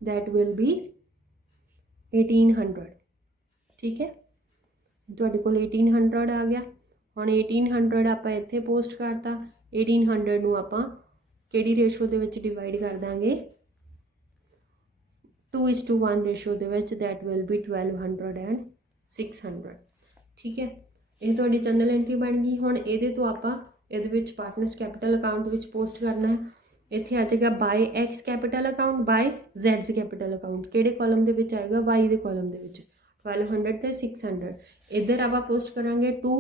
दैट विल बी 1800। ठीक है तुहाडे कोल 1800 आ गया। ਹੁਣ 1800 ਆਪਾਂ ਇੱਥੇ ਪੋਸਟ ਕਰਤਾ। 1800 ਨੂੰ ਆਪਾਂ ਕਿਹੜੀ ਰੇਸ਼ੋ ਦੇ ਵਿੱਚ ਡਿਵਾਈਡ ਕਰ ਦਾਂਗੇ 2:1 ਰੇਸ਼ੋ ਦੇ ਵਿੱਚ ਦੈਟ ਵਿਲ ਬੀ 1200 ਐਂਡ 600। ਠੀਕ ਹੈ ਇਹ ਤੁਹਾਡੀ ਜਨਰਲ ਐਂਟਰੀ ਬਣ ਗਈ। ਹੁਣ ਇਹਦੇ ਤੋਂ ਆਪਾਂ ਇਹਦੇ ਵਿੱਚ ਪਾਰਟਨਰਸ ਕੈਪੀਟਲ ਅਕਾਊਂਟ ਵਿੱਚ ਪੋਸਟ ਕਰਨਾ ਹੈ। ਇੱਥੇ ਆ ਜਾਏਗਾ ਬਾਈ ਐਕਸ ਕੈਪੀਟਲ ਅਕਾਊਂਟ ਬਾਈ ਜ਼ੈਡਸ ਕੈਪੀਟਲ ਅਕਾਊਂਟ ਕਿਹੜੇ ਕਾਲਮ ਦੇ ਵਿੱਚ ਆਏਗਾ ਵਾਈ ਦੇ ਕਾਲਮ ਦੇ ਵਿੱਚ 1200 ਤੇ 600। ਇੱਧਰ ਆਪਾਂ ਪੋਸਟ ਕਰਾਂਗੇ ਟੂ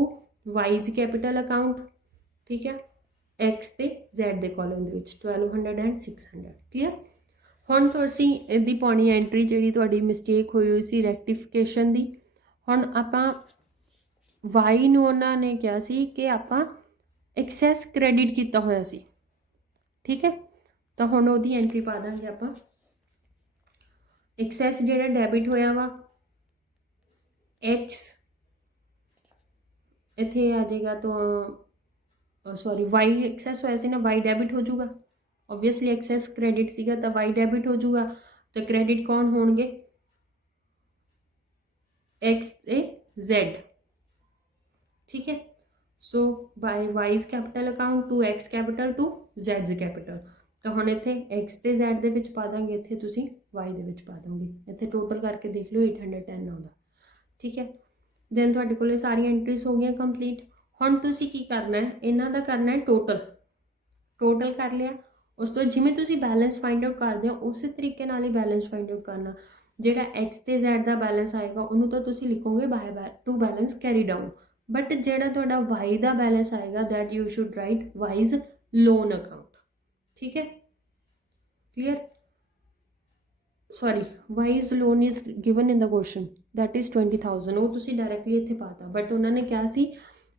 वाइज कैपिटल अकाउंट। ठीक है एक्स ते जैड के column they which 1200 and 600। Clear हुण तुसीं इहदी पाउणी एंट्री जिहड़ी तुहाडी मिसटेक हुई सी रैक्टिफिकेशन दी। हुण आपां वाई नूं उन्हां ने कहा सी कि आपां एक्सैस क्रैडिट कीता होया सी। ठीक है तो हुण उहदी एंट्री पा दांगे आपां एक्सैस जिहड़ा डैबिट होया वा एक्स इत्थे आ जाएगा तो सॉरी वाई एक्सैस होया सी ना वाई डैबिट हो जाऊगा। ऑब्वियसली एक्सैस क्रेडिट सीगा तो वाई डैबिट हो जाऊगा तो क्रेडिट कौन होणगे एक्स ए जेड। ठीक है so by Y's capital account to X capital to जेड्स कैपिटल तो हुण इत्थे एक्स ते जेड दे विच पा दांगे इत्थे तुसीं वाई दे विच पा दोगे। इत्थे टोटल करके देख लो 810 आउंदा। ठीक है then ਤੁਹਾਡੇ ਕੋਲੇ ਸਾਰੀ ਐਂਟਰੀਜ਼ ਹੋ ਗਈਆਂ ਕੰਪਲੀਟ। ਹੁਣ ਤੁਸੀਂ ਕੀ ਕਰਨਾ ਹੈ ਇਹਨਾਂ ਦਾ ਕਰਨਾ ਹੈ ਟੋਟਲ ਕਰ ਲਿਆ। ਉਸ ਤੋਂ ਜਿਵੇਂ ਤੁਸੀਂ ਬੈਲੈਂਸ ਫਾਈਂਡ ਆਊਟ ਕਰਦੇ ਹੋ ਉਸੇ ਤਰੀਕੇ ਨਾਲ ਹੀ ਬੈਲੈਂਸ ਫਾਈਂਡ ਆਊਟ ਕਰਨਾ। ਜਿਹੜਾ x ਤੇ z ਦਾ ਬੈਲੈਂਸ ਆਏਗਾ ਉਹਨੂੰ ਤਾਂ ਤੁਸੀਂ ਲਿਖੋਗੇ by two balance carry down, but ਜਿਹੜਾ ਤੁਹਾਡਾ y ਦਾ ਬੈਲੈਂਸ ਆਏਗਾ that you should write wise loan account. ਠੀਕ ਹੈ, clear. Sorry, wise loan is given in the question that is 20,000, ਉਹ ਤੁਸੀਂ ਡਾਇਰੈਕਟਲੀ ਇੱਥੇ ਪਾਤਾ, ਬਟ ਉਹਨਾਂ ਨੇ ਕਿਹਾ ਸੀ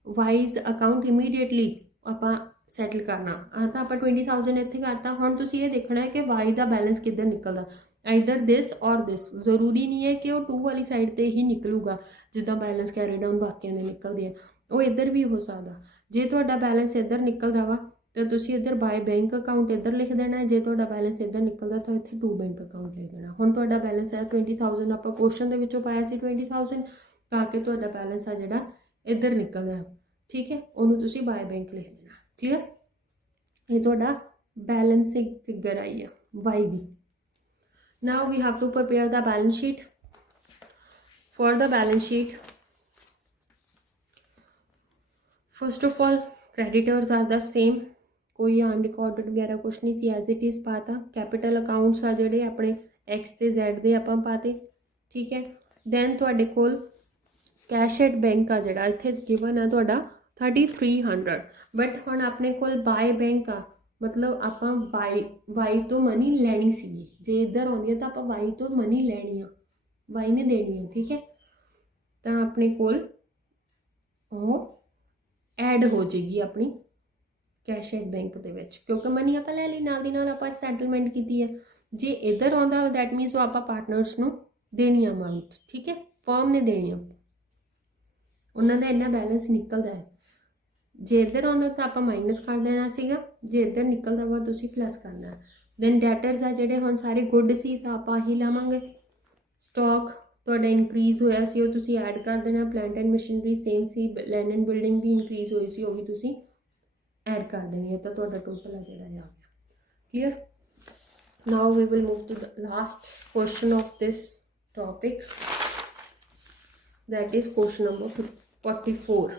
ਵਾਈਜ਼ ਅਕਾਊਂਟ ਇਮੀਡੀਏਟਲੀ ਆਪਾਂ ਸੈਟਲ ਕਰਨਾ। ਆ ਤਾਂ ਆਪਾਂ 20,000 ਇੱਥੇ ਕਰਤਾ। ਹੁਣ ਤੁਸੀਂ ਇਹ ਦੇਖਣਾ ਹੈ ਕਿ ਵਾਈ ਦਾ ਬੈਲੈਂਸ ਕਿੱਧਰ ਨਿਕਲਦਾ, ਆਈਦਰ ਦਿਸ ਔਰ ਦਿਸ। ਜ਼ਰੂਰੀ ਨਹੀਂ ਹੈ ਕਿ ਉਹ 2 ਵਾਲੀ ਸਾਈਡ ਤੇ ਹੀ ਨਿਕਲੂਗਾ, ਜਿੱਦਾਂ ਬੈਲੈਂਸ ਕੈਰੀ ਡਾਊਨ ਬਾਕੀਆਂ ਦੇ ਨਿਕਲਦੇ ਆ, ਉਹ ਇੱਧਰ ਵੀ ਹੋ ਸਕਦਾ। ਜੇ ਤੁਹਾਡਾ ਬੈਲੈਂਸ ਇੱਧਰ ਨਿਕਲਦਾ ਵਾ ਤਾਂ ਤੁਸੀਂ ਇੱਧਰ ਬਾਈ ਬੈਂਕ ਅਕਾਊਂਟ ਇੱਧਰ ਲਿਖ ਦੇਣਾ, ਜੇ ਤੁਹਾਡਾ ਬੈਲੈਂਸ ਇੱਧਰ ਨਿਕਲਦਾ ਤਾਂ ਇੱਥੇ 2 ਬੈਂਕ ਅਕਾਊਂਟ ਲਿਖ ਦੇਣਾ। ਹੁਣ ਤੁਹਾਡਾ ਬੈਲੈਂਸ ਹੈ 20,000, ਆਪਾਂ ਕੁਐਸਚਨ ਦੇ ਵਿੱਚੋਂ ਪਾਇਆ ਸੀ 20,000, ਤਾਂ ਕਿ ਤੁਹਾਡਾ ਬੈਲੈਂਸ ਆ ਜਿਹੜਾ ਇੱਧਰ ਨਿਕਲਦਾ। ਠੀਕ ਹੈ, ਉਹਨੂੰ ਤੁਸੀਂ ਬਾਈ ਬੈਂਕ ਲਿਖ ਦੇਣਾ। ਕਲੀਅਰ, ਇਹ ਤੁਹਾਡਾ ਬੈਲੈਂਸਿੰਗ ਫਿਗਰ ਆਈ ਆ Y the. Now we have to prepare the balance sheet. For the balance sheet, first of all, creditors are the same, कोई अनरिकॉर्डेड वगैरह कुछ नहीं सी, एज इट इज़ पाता। कैपिटल अकाउंट्स आ ਜਿਹੜੇ ਆਪਣੇ x ਤੇ z ਦੇ ਆਪਾਂ ਪਾਤੇ। ਠੀਕ ਹੈ, ਦੈਨ ਤੁਹਾਡੇ ਕੋਲ ਕੈਸ਼ ਐਟ ਬੈਂਕ ਆ ਜਿਹੜਾ ਇੱਥੇ ਗਿਵਨ ਆ ਤੁਹਾਡਾ 3,300, ਬਟ ਹੁਣ ਆਪਣੇ ਕੋਲ ਬਾਏ ਬੈਂਕ ਆ, मतलब ਆਪਾਂ ਵਾਈ ਤੋਂ ਮਨੀ ਲੈਣੀ ਸੀ। ਜੇ ਇੱਧਰ ਆਉਂਦੀ ਹੈ ਤਾਂ ਆਪਾਂ ਵਾਈ ਤੋਂ ਮਨੀ ਲੈਣੀ ਆ, ਵਾਈ ਨੇ ਦੇਣੀ ਆ। ਠੀਕ ਹੈ, ਤਾਂ ਆਪਣੇ ਕੋਲ ਉਹ ਐਡ ਹੋ ਜਾਏਗੀ ਆਪਣੀ ਕੈਸ਼ ਐਟ ਬੈਂਕ ਦੇ ਵਿੱਚ, ਕਿਉਂਕਿ ਮਨੀ ਆਪਾਂ ਲੈ ਲਈ, ਨਾਲ ਦੀ ਨਾਲ ਆਪਾਂ ਸੈਟਲਮੈਂਟ ਕੀਤੀ ਹੈ। ਜੇ ਇੱਧਰ ਆਉਂਦਾ ਦੈਟ ਮੀਨਸ ਉਹ ਆਪਾਂ ਪਾਰਟਨਰਸ ਨੂੰ ਦੇਣੀ ਆ ਅਮਾਊਂਟ। ਠੀਕ ਹੈ, ਫਰਮ ਨੇ ਦੇਣੀ ਆ, ਉਹਨਾਂ ਦਾ ਇੰਨਾ ਬੈਲੈਂਸ ਨਿਕਲਦਾ ਹੈ। ਜੇ ਇੱਧਰ ਆਉਂਦਾ ਤਾਂ ਆਪਾਂ ਮਾਈਨਸ ਕਰ ਦੇਣਾ ਸੀਗਾ, ਜੇ ਇੱਧਰ ਨਿਕਲਦਾ ਵਾ ਤੁਸੀਂ ਪਲੱਸ ਕਰਨਾ। ਦੈਨ ਡੈਟਰਸ ਆ ਜਿਹੜੇ ਹੁਣ ਸਾਰੇ ਗੁੱਡ ਸੀ ਤਾਂ ਆਪਾਂ ਹੀ ਲਾਵਾਂਗੇ। ਸਟਾਕ ਤੁਹਾਡਾ ਇਨਕਰੀਜ਼ ਹੋਇਆ ਸੀ ਉਹ ਤੁਸੀਂ ਐਡ ਕਰ ਦੇਣਾ। ਪਲਾਂਟ ਐਂਡ ਮਸ਼ੀਨਰੀ ਸੇਮ ਸੀ, ਲੈਂਡ ਐਂਡ ਬਿਲਡਿੰਗ ਵੀ ਇਨਕਰੀਜ਼ ਹੋਈ ਸੀ, ਉਹ ਵੀ ਤੁਸੀਂ ਐਡ ਕਰ ਦੇਣੀ ਹੈ, ਤਾਂ ਤੁਹਾਡਾ ਟੋਟਲ ਆ ਜਿਹੜਾ ਆ ਗਿਆ। Clear, now we will move to the last question of this topics, that is question number 44.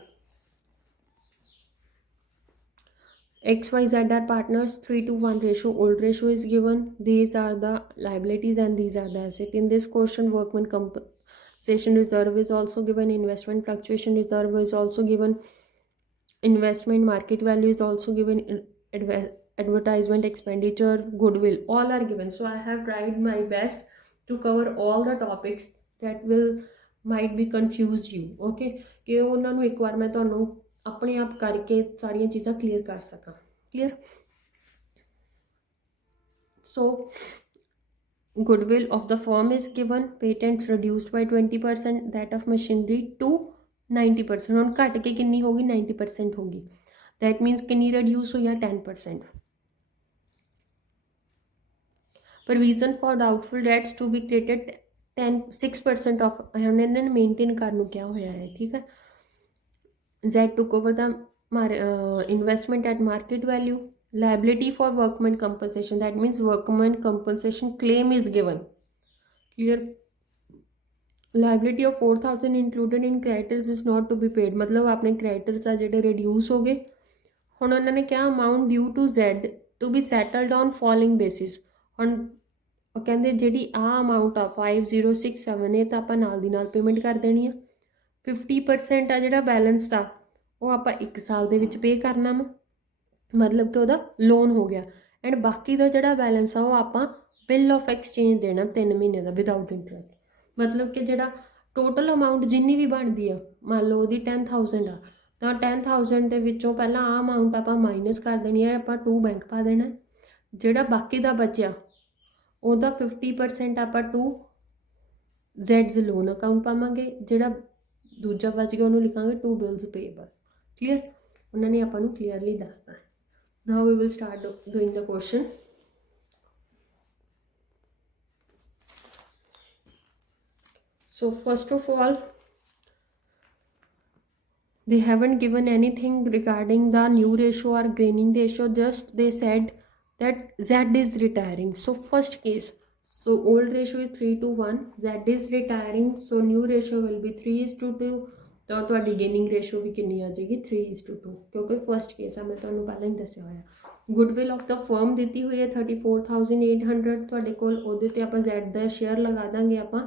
XYZ are partners, 3:1 ratio, old ratio is given, these are the liabilities and these are the asset. In this question, workman compensation reserve is also given, investment fluctuation reserve is also given, investment market value is also given, advertisement expenditure, goodwill, all are given. So I have tried my best to cover all the topics that will might be confuse you. Okay, ਕਿ ਉਹਨਾਂ ਨੂੰ ਇੱਕ ਵਾਰ ਮੈਂ ਤੁਹਾਨੂੰ ਆਪਣੇ ਆਪ ਕਰਕੇ ਸਾਰੀਆਂ ਚੀਜ਼ਾਂ ਕਲੀਅਰ ਕਰ ਸਕਾਂ। Clear, so goodwill of the firm is given, patents reduced by 20%, that of machinery to 90%। ਹੁਣ ਘਟ ਕੇ ਕਿੰਨੀ ਹੋਗੀ, 90% ਹੋਗੀ, that means ਕਿੰਨੀ reduce ਹੋਈ ਆ, 10%। provision for doubtful debts to be created 6% of, ਹੁਣ ਇਹਨਾਂ ਨੇ ਮੇਨਟੇਨ ਕਰਨ ਨੂੰ ਕਿਹਾ ਹੋਇਆ ਹੈ। ਠੀਕ ਹੈ, Z took over the investment at market value, liability for workman compensation, that means workman compensation claim is given. Clear, liability of 4,000 included in creditors is not to be paid, मतलब ਆਪਣੇ creditors ਆ ਜਿਹੜੇ reduce ਹੋ ਗਏ। ਹੁਣ ਉਹਨਾਂ ਨੇ ਕਿਹਾ amount due to Z to be settled on following basis। ਹੁਣ ਉਹ ਕਹਿੰਦੇ ਜਿਹੜੀ ਆ ਅਮਾਊਂਟ ਆ 5067 ਇਹ ਤਾਂ ਆਪਾਂ ਨਾਲ ਦੀ ਨਾਲ ਪੇਮੈਂਟ ਕਰ ਦੇਣੀ ਆ। 50% ਆ ਜਿਹੜਾ ਬੈਲੈਂਸ ਆ ਉਹ ਆਪਾਂ 1 ਸਾਲ ਦੇ ਵਿੱਚ ਪੇ ਕਰਨਾ ਵਾ, ਮਤਲਬ ਕਿ ਉਹਦਾ ਲੋਨ ਹੋ ਗਿਆ। ਐਂਡ ਬਾਕੀ ਦਾ ਜਿਹੜਾ ਬੈਲੈਂਸ ਆ ਉਹ ਆਪਾਂ ਬਿੱਲ ਆਫ ਐਕਸਚੇਂਜ ਦੇਣਾ 3 ਮਹੀਨੇ ਦਾ ਵਿਦਆਊਟ ਇੰਟਰਸਟ। ਮਤਲਬ ਕਿ ਜਿਹੜਾ ਟੋਟਲ ਅਮਾਊਂਟ ਜਿੰਨੀ ਵੀ ਬਣਦੀ ਆ, ਮੰਨ ਲਓ ਉਹਦੀ 10,000 ਆ, ਤਾਂ 10,000 ਦੇ ਵਿੱਚੋਂ ਪਹਿਲਾਂ ਆ ਅਮਾਊਂਟ ਆਪਾਂ ਮਾਈਨਸ ਕਰ ਦੇਣੀ ਹੈ, ਆਪਾਂ 2 ਬੈਂਕ ਪਾ ਦੇਣਾ। ਜਿਹੜਾ ਬਾਕੀ ਦਾ ਬਚਿਆ ਉਹਦਾ 50% ਆਪਾਂ 2 ਜ਼ੈਡਜ਼ ਲੋਨ ਅਕਾਊਂਟ ਪਾਵਾਂਗੇ, ਜਿਹੜਾ ਦੂਜਾ ਬਚ ਗਿਆ ਉਹਨੂੰ ਲਿਖਾਂਗੇ 2 ਬਿਲਸ ਪੇਏਬਲ। ਕਲੀਅਰ, ਉਹਨਾਂ ਨੇ ਆਪਾਂ ਨੂੰ ਕਲੀਅਰਲੀ ਦੱਸਦਾ ਹੈ। Now we will start doing the question. So first of all, they haven't given anything regarding the new ratio or gaining ratio, just they said that Z is retiring. So first case, so old ratio is 3:1, Z is retiring, so new ratio will be 3:2, ਤਾਂ ਤੁਹਾਡੀ gaining ratio ਵੀ ਕਿੰਨੀ ਆ ਜਾਏਗੀ 3:2, ਕਿਉਂਕਿ first case ਆ, ਮੈਂ ਤੁਹਾਨੂੰ ਪਹਿਲਾਂ ਹੀ ਦੱਸਿਆ ਹੋਇਆ। ਗੁੱਡਵਿਲ ਆਫ ਦਾ ਫਰਮ ਦਿੱਤੀ ਹੋਈ ਹੈ 34,800 ਤੁਹਾਡੇ ਕੋਲ, ਉਹਦੇ ਤੇ ਆਪਾਂ Z ਦਾ ਸ਼ੇਅਰ ਲਗਾ ਦਾਂਗੇ, ਆਪਾਂ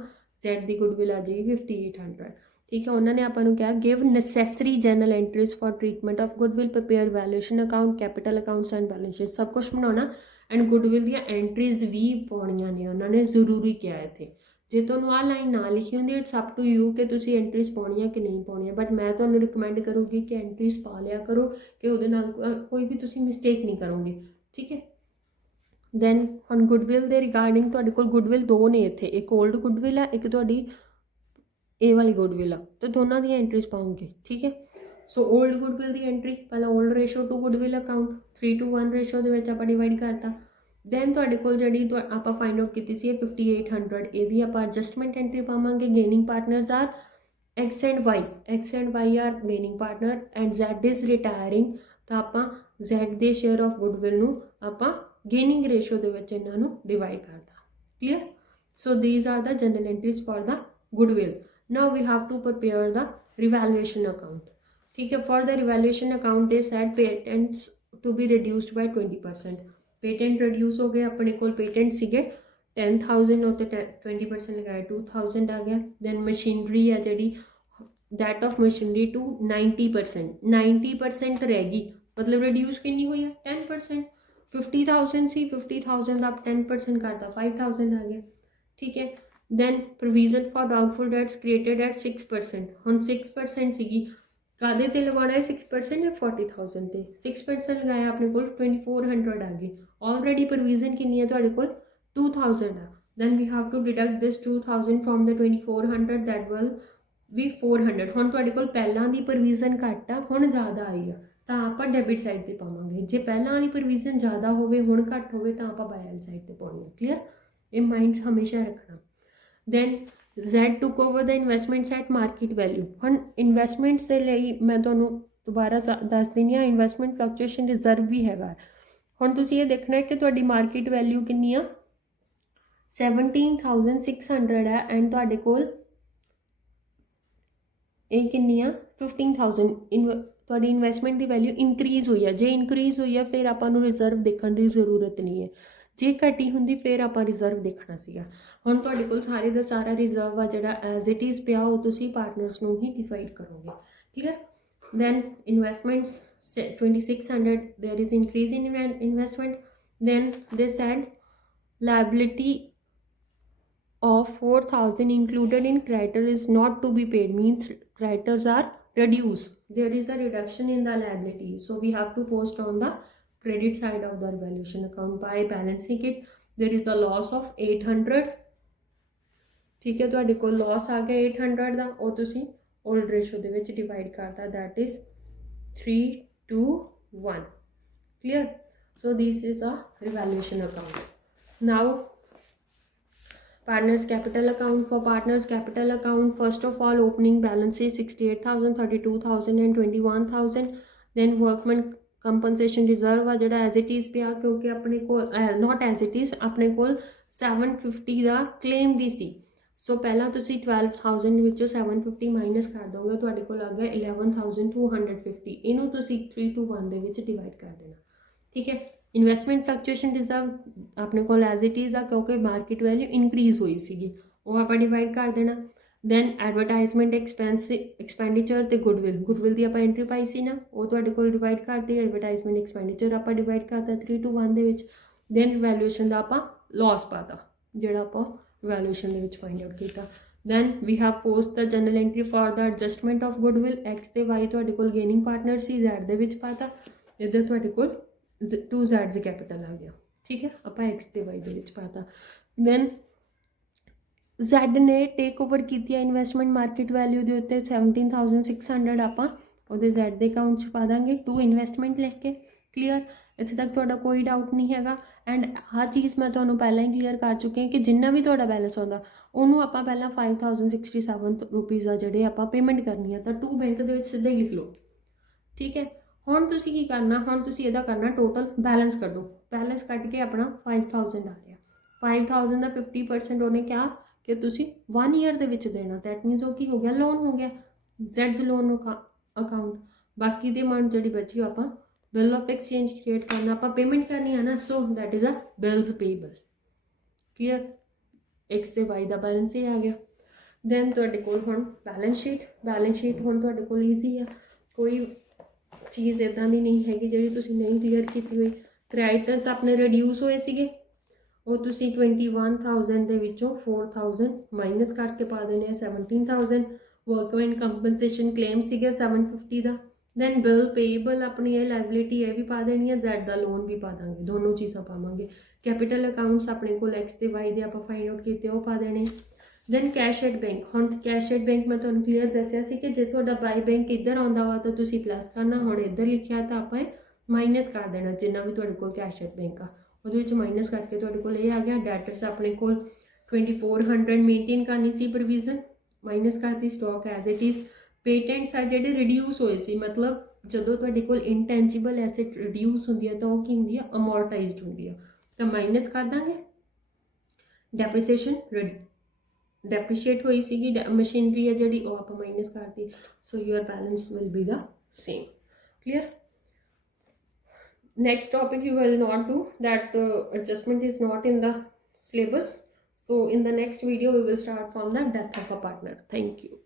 Z ਦੀ ਗੁੱਡਵਿਲ ਆ ਜਾਏਗੀ 5,800। ਠੀਕ ਹੈ, ਉਹਨਾਂ ਨੇ ਆਪਾਂ ਨੂੰ ਕਿਹਾ give necessary general entries for treatment of goodwill, prepare valuation account, capital accounts and balance sheet, ਸਭ ਕੁਝ ਬਣਾਉਣਾ ਐਂਡ ਗੁੱਡਵਿਲ ਦੀਆਂ ਐਂਟਰੀਜ਼ ਵੀ ਪਾਉਣੀਆਂ ਨੇ, ਉਹਨਾਂ ਨੇ ਜ਼ਰੂਰੀ ਕਿਹਾ ਇੱਥੇ। ਜੇ ਤੁਹਾਨੂੰ ਆਹ ਲਾਈਨ ਨਾ ਲਿਖੀ ਹੁੰਦੀ ਇਟਸ ਅਪ ਟੂ ਯੂ ਕਿ ਤੁਸੀਂ ਐਂਟਰੀਜ਼ ਪਾਉਣੀਆਂ ਕਿ ਨਹੀਂ ਪਾਉਣੀਆਂ, ਬਟ ਮੈਂ ਤੁਹਾਨੂੰ ਰਿਕਮੈਂਡ ਕਰੂੰਗੀ ਕਿ ਐਂਟਰੀਜ਼ ਪਾ ਲਿਆ ਕਰੋ ਕਿ ਉਹਦੇ ਨਾਲ ਕੋਈ ਵੀ ਤੁਸੀਂ ਮਿਸਟੇਕ ਨਹੀਂ ਕਰੋਗੇ। ਠੀਕ ਹੈ, ਦੈਨ ਹੁਣ ਗੁੱਡਵਿਲ ਦੇ ਰਿਗਾਰਡਿੰਗ ਤੁਹਾਡੇ ਕੋਲ ਗੁੱਡਵਿਲ ਦੋ ਨੇ ਇੱਥੇ, ਇੱਕ ਓਲਡ ਗੁੱਡਵਿਲ ਆ, ਇੱਕ ਤੁਹਾਡੀ ਇਹ ਵਾਲੀ ਗੁੱਡਵਿਲ ਆ, ਤੇ ਦੋਨਾਂ ਦੀਆਂ ਐਂਟਰੀਜ਼ ਪਾਉਂਗੇ। ਠੀਕ ਹੈ, ਸੋ ਓਲਡ ਗੁੱਡਵਿਲ ਦੀ ਐਂਟਰੀ ਪਹਿਲਾਂ old ratio to goodwill account 3:1 ratio ਦੇ ਵਿੱਚ ਆਪਾਂ ਡਿਵਾਈਡ ਕਰਤਾ। ਦੈਨ ਤੁਹਾਡੇ ਕੋਲ ਜਿਹੜੀ ਆਪਾਂ ਫਾਈਂਡ ਆਊਟ ਕੀਤੀ ਸੀ 5,800, ਇਹਦੀ ਆਪਾਂ ਐਡਜਸਟਮੈਂਟ ਐਂਟਰੀ ਪਾਵਾਂਗੇ। Gaining partners are X and Y, X and Y are gaining partner and Z is retiring, ਤਾਂ ਆਪਾਂ Z ਦੇ ਸ਼ੇਅਰ ਆਫ ਗੁੱਡਵਿਲ ਨੂੰ ਆਪਾਂ ਗੇਨਿੰਗ ਰੇਸ਼ੋ ਦੇ ਵਿੱਚ ਇਹਨਾਂ ਨੂੰ ਡਿਵਾਈਡ ਕਰਤਾ। Clear, so these are the journal entries for the goodwill. Now we have to prepare the revaluation account. ठीक है, for the revaluation account they said patents to be reduced by 20%. Patent reduce हो गए, अपने को patent सीगे 10,000 होते 20% लगाया 2,000 आ गया। देन मशीनरी है जी, दैट ऑफ मशीनरी टू 90% रहेगी, मतलब रिड्यूस कितनी हुई है 10%। 50,000 सी 50,000 आप 10% करता 5,000 आ गया। ठीक है, then provision for doubtful debts created at 6%, हम 6% सीगी कादे ते लगाना है 6% या 40,000 ते 6% लगाया अपने को 2,400 आ गई। ऑलरेडी प्रोविजन कितनी है ਤੁਹਾਡੇ ਕੋਲ 2,000 ਆ, then we have to deduct this 2,000 from the 2,400, that will be 400। ਹੁਣ ਤੁਹਾਡੇ ਕੋਲ ਪਹਿਲਾਂ ਦੀ ਪ੍ਰੋਵੀਜ਼ਨ ਘੱਟ ਆ, ਹੁਣ ਜ਼ਿਆਦਾ ਆਈ ਆ, ਤਾਂ ਆਪਾਂ ਡੈਬਿਟ ਸਾਈਡ ਤੇ ਪਾਵਾਂਗੇ। ਜੇ ਪਹਿਲਾਂ ਵਾਲੀ ਪ੍ਰੋਵੀਜ਼ਨ ਜ਼ਿਆਦਾ ਹੋਵੇ ਹੁਣ ਘੱਟ ਹੋਵੇ ਤਾਂ ਆਪਾਂ ਬਾਈ ਵਾਲੀ ਸਾਈਡ ਤੇ ਪਾਉਣੀ ਹੈ। ਕਲੀਅਰ, ਇਹ ਮਾਈਂਡ ਹਮੇਸ਼ਾ ਰੱਖਣਾ। Then Z took over the investments at market value। ਹੁਣ ਇਨਵੈਸਟਮੈਂਟਸ ਦੇ ਲਈ ਮੈਂ ਤੁਹਾਨੂੰ ਦੁਬਾਰਾ ਦੱਸ ਦਿੰਦੀ ਹਾਂ, ਇਨਵੈਸਟਮੈਂਟ ਫਲਕਚੁਏਸ਼ਨ ਰਿਜ਼ਰਵ ਵੀ ਹੈਗਾ। ਹੁਣ ਤੁਸੀਂ ਇਹ ਦੇਖਣਾ ਹੈ ਕਿ ਤੁਹਾਡੀ ਮਾਰਕੀਟ ਵੈਲਿਊ ਕਿੰਨੀ ਆ 17,600 ਹੈ, ਐਂਡ ਤੁਹਾਡੇ ਕੋਲ ਇਹ ਕਿੰਨੀ ਆ 15,000। ਤੁਹਾਡੀ ਇਨਵੈਸਟਮੈਂਟ ਦੀ ਵੈਲਿਊ ਇਨਕਰੀਜ਼ ਹੋਈ ਹੈ, ਜੇ ਇਨਕਰੀਜ਼ ਹੋਈ ਹੈ ਫਿਰ ਆਪਾਂ ਨੂੰ ਰਿਜ਼ਰਵ ਦੇਖਣ ਦੀ ਜ਼ਰੂਰਤ ਨਹੀਂ ਹੈ, ਜੇ ਘਟੀ ਹੁੰਦੀ ਫਿਰ ਆਪਾਂ ਰਿਜ਼ਰਵ ਦੇਖਣਾ ਸੀਗਾ। ਹੁਣ ਤੁਹਾਡੇ ਕੋਲ ਸਾਰੇ ਦਾ ਸਾਰਾ ਰਿਜ਼ਰਵ ਆ ਜਿਹੜਾ ਐਜ਼ ਇਟ ਇਜ਼ ਪਿਆ, ਉਹ ਤੁਸੀਂ ਪਾਰਟਨਰਸ ਨੂੰ ਹੀ ਡਿਵਾਈਡ ਕਰੋਗੇ। Clear, then investments 2,600, there is increase in investment। then they said liability of 4,000 included in creditor is not to be paid, means creditors are reduced, there is a reduction in the liability, so we have to post on the credit side of the valuation account by balancing it। there is a loss of 800। ठीक है, ਤੁਹਾਡੇ ਕੋਲ loss ਆ ਗਿਆ 800 ਦਾ, ਉਹ ਤੁਸੀਂ old ratio ਦੇ ਵਿੱਚ डिवाइड करता, that is 3:1। Clear, so this is a revaluation account. Now partners capital account, for partners capital account first of all opening balance is 68,000, 32,000 and 21,000। then workman compensation reserve आ जोड़ा as it is पिया, क्योंकि अपने को not as it is अपने को 750 का claim भी सी। सो पहला तुसी 12,000 ਵਿੱਚੋਂ 750 ਮਾਈਨਸ ਕਰ ਦੋਗੇ, ਤੁਹਾਡੇ ਕੋਲ ਆ ਗਿਆ 11,250। ਇਹਨੂੰ ਤੁਸੀਂ 3:1 ਦੇ ਵਿੱਚ ਡਿਵਾਈਡ ਕਰ ਦੇਣਾ। ਠੀਕ ਹੈ, ਇਨਵੈਸਟਮੈਂਟ ਫਲਕਚੁਏਸ਼ਨ ਰਿਜ਼ਰਵ ਆਪਣੇ ਕੋਲ ਐਜ਼ ਇਟ ਇਜ਼ ਆ, ਕਿਉਂਕਿ ਮਾਰਕੀਟ ਵੈਲਿਊ ਇਨਕਰੀਜ਼ ਹੋਈ ਸੀਗੀ, ਉਹ ਆਪਾਂ ਡਿਵਾਈਡ ਕਰ ਦੇਣਾ। ਦੈਨ ਐਡਵਰਟਾਈਜ਼ਮੈਂਟ ਐਕਸਪੈਂਡੀਚਰ ਤੇ ਗੁੱਡਵਿਲ ਦੀ ਆਪਾਂ ਐਂਟਰੀ ਪਾਈ ਸੀ ਨਾ, ਉਹ ਤੁਹਾਡੇ ਕੋਲ ਡਿਵਾਈਡ ਕਰਤੀ। ਐਡਵਰਟਾਈਜ਼ਮੈਂਟ ਐਕਸਪੈਂਡੀਚਰ ਆਪਾਂ ਡਿਵਾਈਡ ਕਰਤਾ 3:1 ਦੇ ਵਿੱਚ। ਦੈਨ ਵੈਲਿਊਏਸ਼ਨ ਦਾ ਆਪਾਂ ਲਾਸ ਪਾਤਾ, ਜਿਹੜਾ ਆਪਾਂ वैल्यूएशन ਦੇ ਵਿੱਚ फाइंड आउट ਕੀਤਾ। then we have post the journal entry for the adjustment of goodwill, x ਤੇ y ਤੁਹਾਡੇ ਕੋਲ ਗੇਨਿੰਗ ਪਾਰਟਨਰ ਸੀ, z ਦੇ ਵਿੱਚ ਪਾਤਾ, ਇੱਧਰ ਤੁਹਾਡੇ ਕੋਲ 2z ਕੈਪੀਟਲ ਆ ਗਿਆ। ਠੀਕ ਹੈ, ਆਪਾਂ x ਤੇ y ਦੇ ਵਿੱਚ ਪਾਤਾ। then z ਨੇ ਟੇਕ ਓਵਰ ਕੀਤੀ ਹੈ ਇਨਵੈਸਟਮੈਂਟ ਮਾਰਕੀਟ ਵੈਲਿਊ ਦੇ ਉੱਤੇ 17,600, ਆਪਾਂ ਉਹਦੇ z ਦੇ ਅਕਾਊਂਟ 'ਚ ਪਾ ਦਾਂਗੇ ਟੂ ਇਨਵੈਸਟਮੈਂਟ ਲਿਖ ਕੇ। ਕਲੀਅਰ, ਇੱਥੇ ਤੱਕ ਤੁਹਾਡਾ ਕੋਈ ਡਾਊਟ ਨਹੀਂ ਹੈਗਾ। ਐਂਡ ਆਹ ਚੀਜ਼ ਮੈਂ ਤੁਹਾਨੂੰ ਪਹਿਲਾਂ ਹੀ ਕਲੀਅਰ ਕਰ ਚੁੱਕੀ ਹਾਂ ਕਿ ਜਿੰਨਾ ਵੀ ਤੁਹਾਡਾ ਬੈਲੈਂਸ ਆਉਂਦਾ ਉਹਨੂੰ ਆਪਾਂ ਪਹਿਲਾਂ 5,067 ਰੁਪੀਜ਼ ਆ ਜਿਹੜੇ ਆਪਾਂ ਪੇਮੈਂਟ ਕਰਨੀ ਆ, ਤਾਂ ਟੂ ਬੈਂਕ ਦੇ ਵਿੱਚ ਸਿੱਧਾ ਹੀ ਲਿਖ ਲਓ। ਠੀਕ ਹੈ, ਹੁਣ ਤੁਸੀਂ ਕੀ ਕਰਨਾ, ਹੁਣ ਤੁਸੀਂ ਇਹਦਾ ਕਰਨਾ ਟੋਟਲ ਬੈਲੈਂਸ ਕੱਢੋ। ਬੈਲੈਂਸ ਕੱਢ ਕੇ ਆਪਣਾ 5,000 ਆ ਰਿਹਾ, 5,000 ਦਾ 50% ਉਹਨੇ ਕਿਹਾ ਕਿ ਤੁਸੀਂ 1 ਈਅਰ ਦੇ ਵਿੱਚ ਦੇਣਾ, ਦੈਟ ਮੀਨਸ ਉਹ ਕੀ ਹੋ ਗਿਆ ਲੋਨ ਹੋ ਗਿਆ। ਜ਼ੈਡਸ ਲੋਨ ਅਕਾਊਂਟ, ਬਾਕੀ ਦੀ ਅਮਾਊਂਟ ਜਿਹੜੀ ਬਚੀ ਉਹ ਆਪਾਂ ਬਿਲ ਆਫ ਐਕਸਚੇਂਜ ਕ੍ਰੀਏਟ ਕਰਨਾ, ਆਪਾਂ ਪੇਮੈਂਟ ਕਰਨੀ ਹੈ ਨਾ, so that is a bills payable. Clear, x ਤੇ y ਦਾ ਬੈਲੈਂਸ ਹੀ ਆ ਗਿਆ। ਦੈਨ ਤੁਹਾਡੇ ਕੋਲ ਹੁਣ ਬੈਲੈਂਸ ਸ਼ੀਟ ਹੁਣ ਤੁਹਾਡੇ ਕੋਲ ਈਜ਼ੀ ਆ, ਕੋਈ ਚੀਜ਼ ਇੱਦਾਂ ਦੀ ਨਹੀਂ ਹੈਗੀ ਜਿਹੜੀ ਤੁਸੀਂ ਨਹੀਂ ਕਲੀਅਰ ਕੀਤੀ ਹੋਈ। ਕ੍ਰੈਡੀਟਰਸ ਆਪਣੇ ਰਿਡਿਊਸ ਹੋਏ ਸੀਗੇ, ਉਹ ਤੁਸੀਂ 21,000 ਦੇ ਵਿੱਚੋਂ 4,000 ਮਾਈਨਸ ਕਰਕੇ ਪਾ ਦੇਣੇ ਆ 17,000। ਵਰਕਮੈਨ ਕੰਪਨਸੇਸ਼ਨ ਕਲੇਮ ਸੀਗਾ 750 ਦਾ। ਦੈਨ ਬਿਲ ਪੇਏਬਲ ਆਪਣੀ ਇਹ ਲਾਇਬਿਲਿਟੀ ਇਹ ਵੀ ਪਾ ਦੇਣੀ ਹੈ, ਜ਼ੈਡ ਦਾ ਲੋਨ ਵੀ ਪਾ ਦਾਂਗੇ, ਦੋਨੋਂ ਚੀਜ਼ਾਂ ਪਾਵਾਂਗੇ। ਕੈਪੀਟਲ ਅਕਾਊਂਟਸ ਆਪਣੇ ਕੋਲ ਐਕਸ ਤੇ ਵਾਈ ਦੇ ਆਪਾਂ ਫਾਈਂਡ ਆਊਟ ਕੀਤੇ ਉਹ ਪਾ ਦੇਣੇ। ਦੈਨ ਕੈਸ਼ ਐਟ ਬੈਂਕ, ਹੁਣ ਕੈਸ਼ ਐਟ ਬੈਂਕ ਮੈਂ ਤੁਹਾਨੂੰ ਕਲੀਅਰ ਦੱਸਿਆ ਸੀ ਕਿ ਜੇ ਤੁਹਾਡਾ ਬਾਈ ਬੈਂਕ ਇੱਧਰ ਆਉਂਦਾ ਵਾ ਤਾਂ ਤੁਸੀਂ ਪਲੱਸ ਕਰਨਾ, ਹੁਣ ਇੱਧਰ ਲਿਖਿਆ ਤਾਂ ਆਪਾਂ ਮਾਈਨਸ ਕਰ ਦੇਣਾ, ਜਿੰਨਾ ਵੀ ਤੁਹਾਡੇ ਕੋਲ ਕੈਸ਼ ਐਟ ਬੈਂਕ ਆ ਉਹਦੇ ਵਿੱਚ ਮਾਈਨਸ ਕਰਕੇ ਤੁਹਾਡੇ ਕੋਲ ਇਹ ਆ ਗਿਆ। ਡੈਟਰਸ ਆਪਣੇ ਕੋਲ 2400 ਮੇਨਟੇਨ ਕਰਨੀ ਸੀ ਪ੍ਰੋਵੀਜ਼ਨ, ਮਾਈਨਸ ਕਰਤੀ। Stock as it is. Patents ਆ ਜਿਹੜੇ ਰਿਡਿਊਸ ਹੋਏ ਸੀ, ਮਤਲਬ ਜਦੋਂ ਤੁਹਾਡੇ ਕੋਲ ਇਨਟੈਂਜੀਬਲ ਐਸੈਟ ਰਿਡਿਊਸ ਹੁੰਦੀ ਹੈ ਤਾਂ ਉਹ ਕੀ ਹੁੰਦੀ ਆ, ਅਮੋਰਟਾਈਜ਼ਡ ਹੁੰਦੀ ਆ, ਤਾਂ ਮਾਈਨਸ ਕਰ ਦਾਂਗੇ। ਡੈਪਰੀਸੀਏਸ਼ਨ ਡੈਪਰੀਸ਼ੀਏਟ ਹੋਈ ਸੀਗੀ ਮਸ਼ੀਨਰੀ ਹੈ ਜਿਹੜੀ, ਉਹ ਆਪਾਂ ਮਾਈਨਸ ਕਰਤੀ। So your balance will be the same. Clear. Next topic you will not do that, adjustment is not in the syllabus. So in the next video we will start from the death of a partner. Thank you.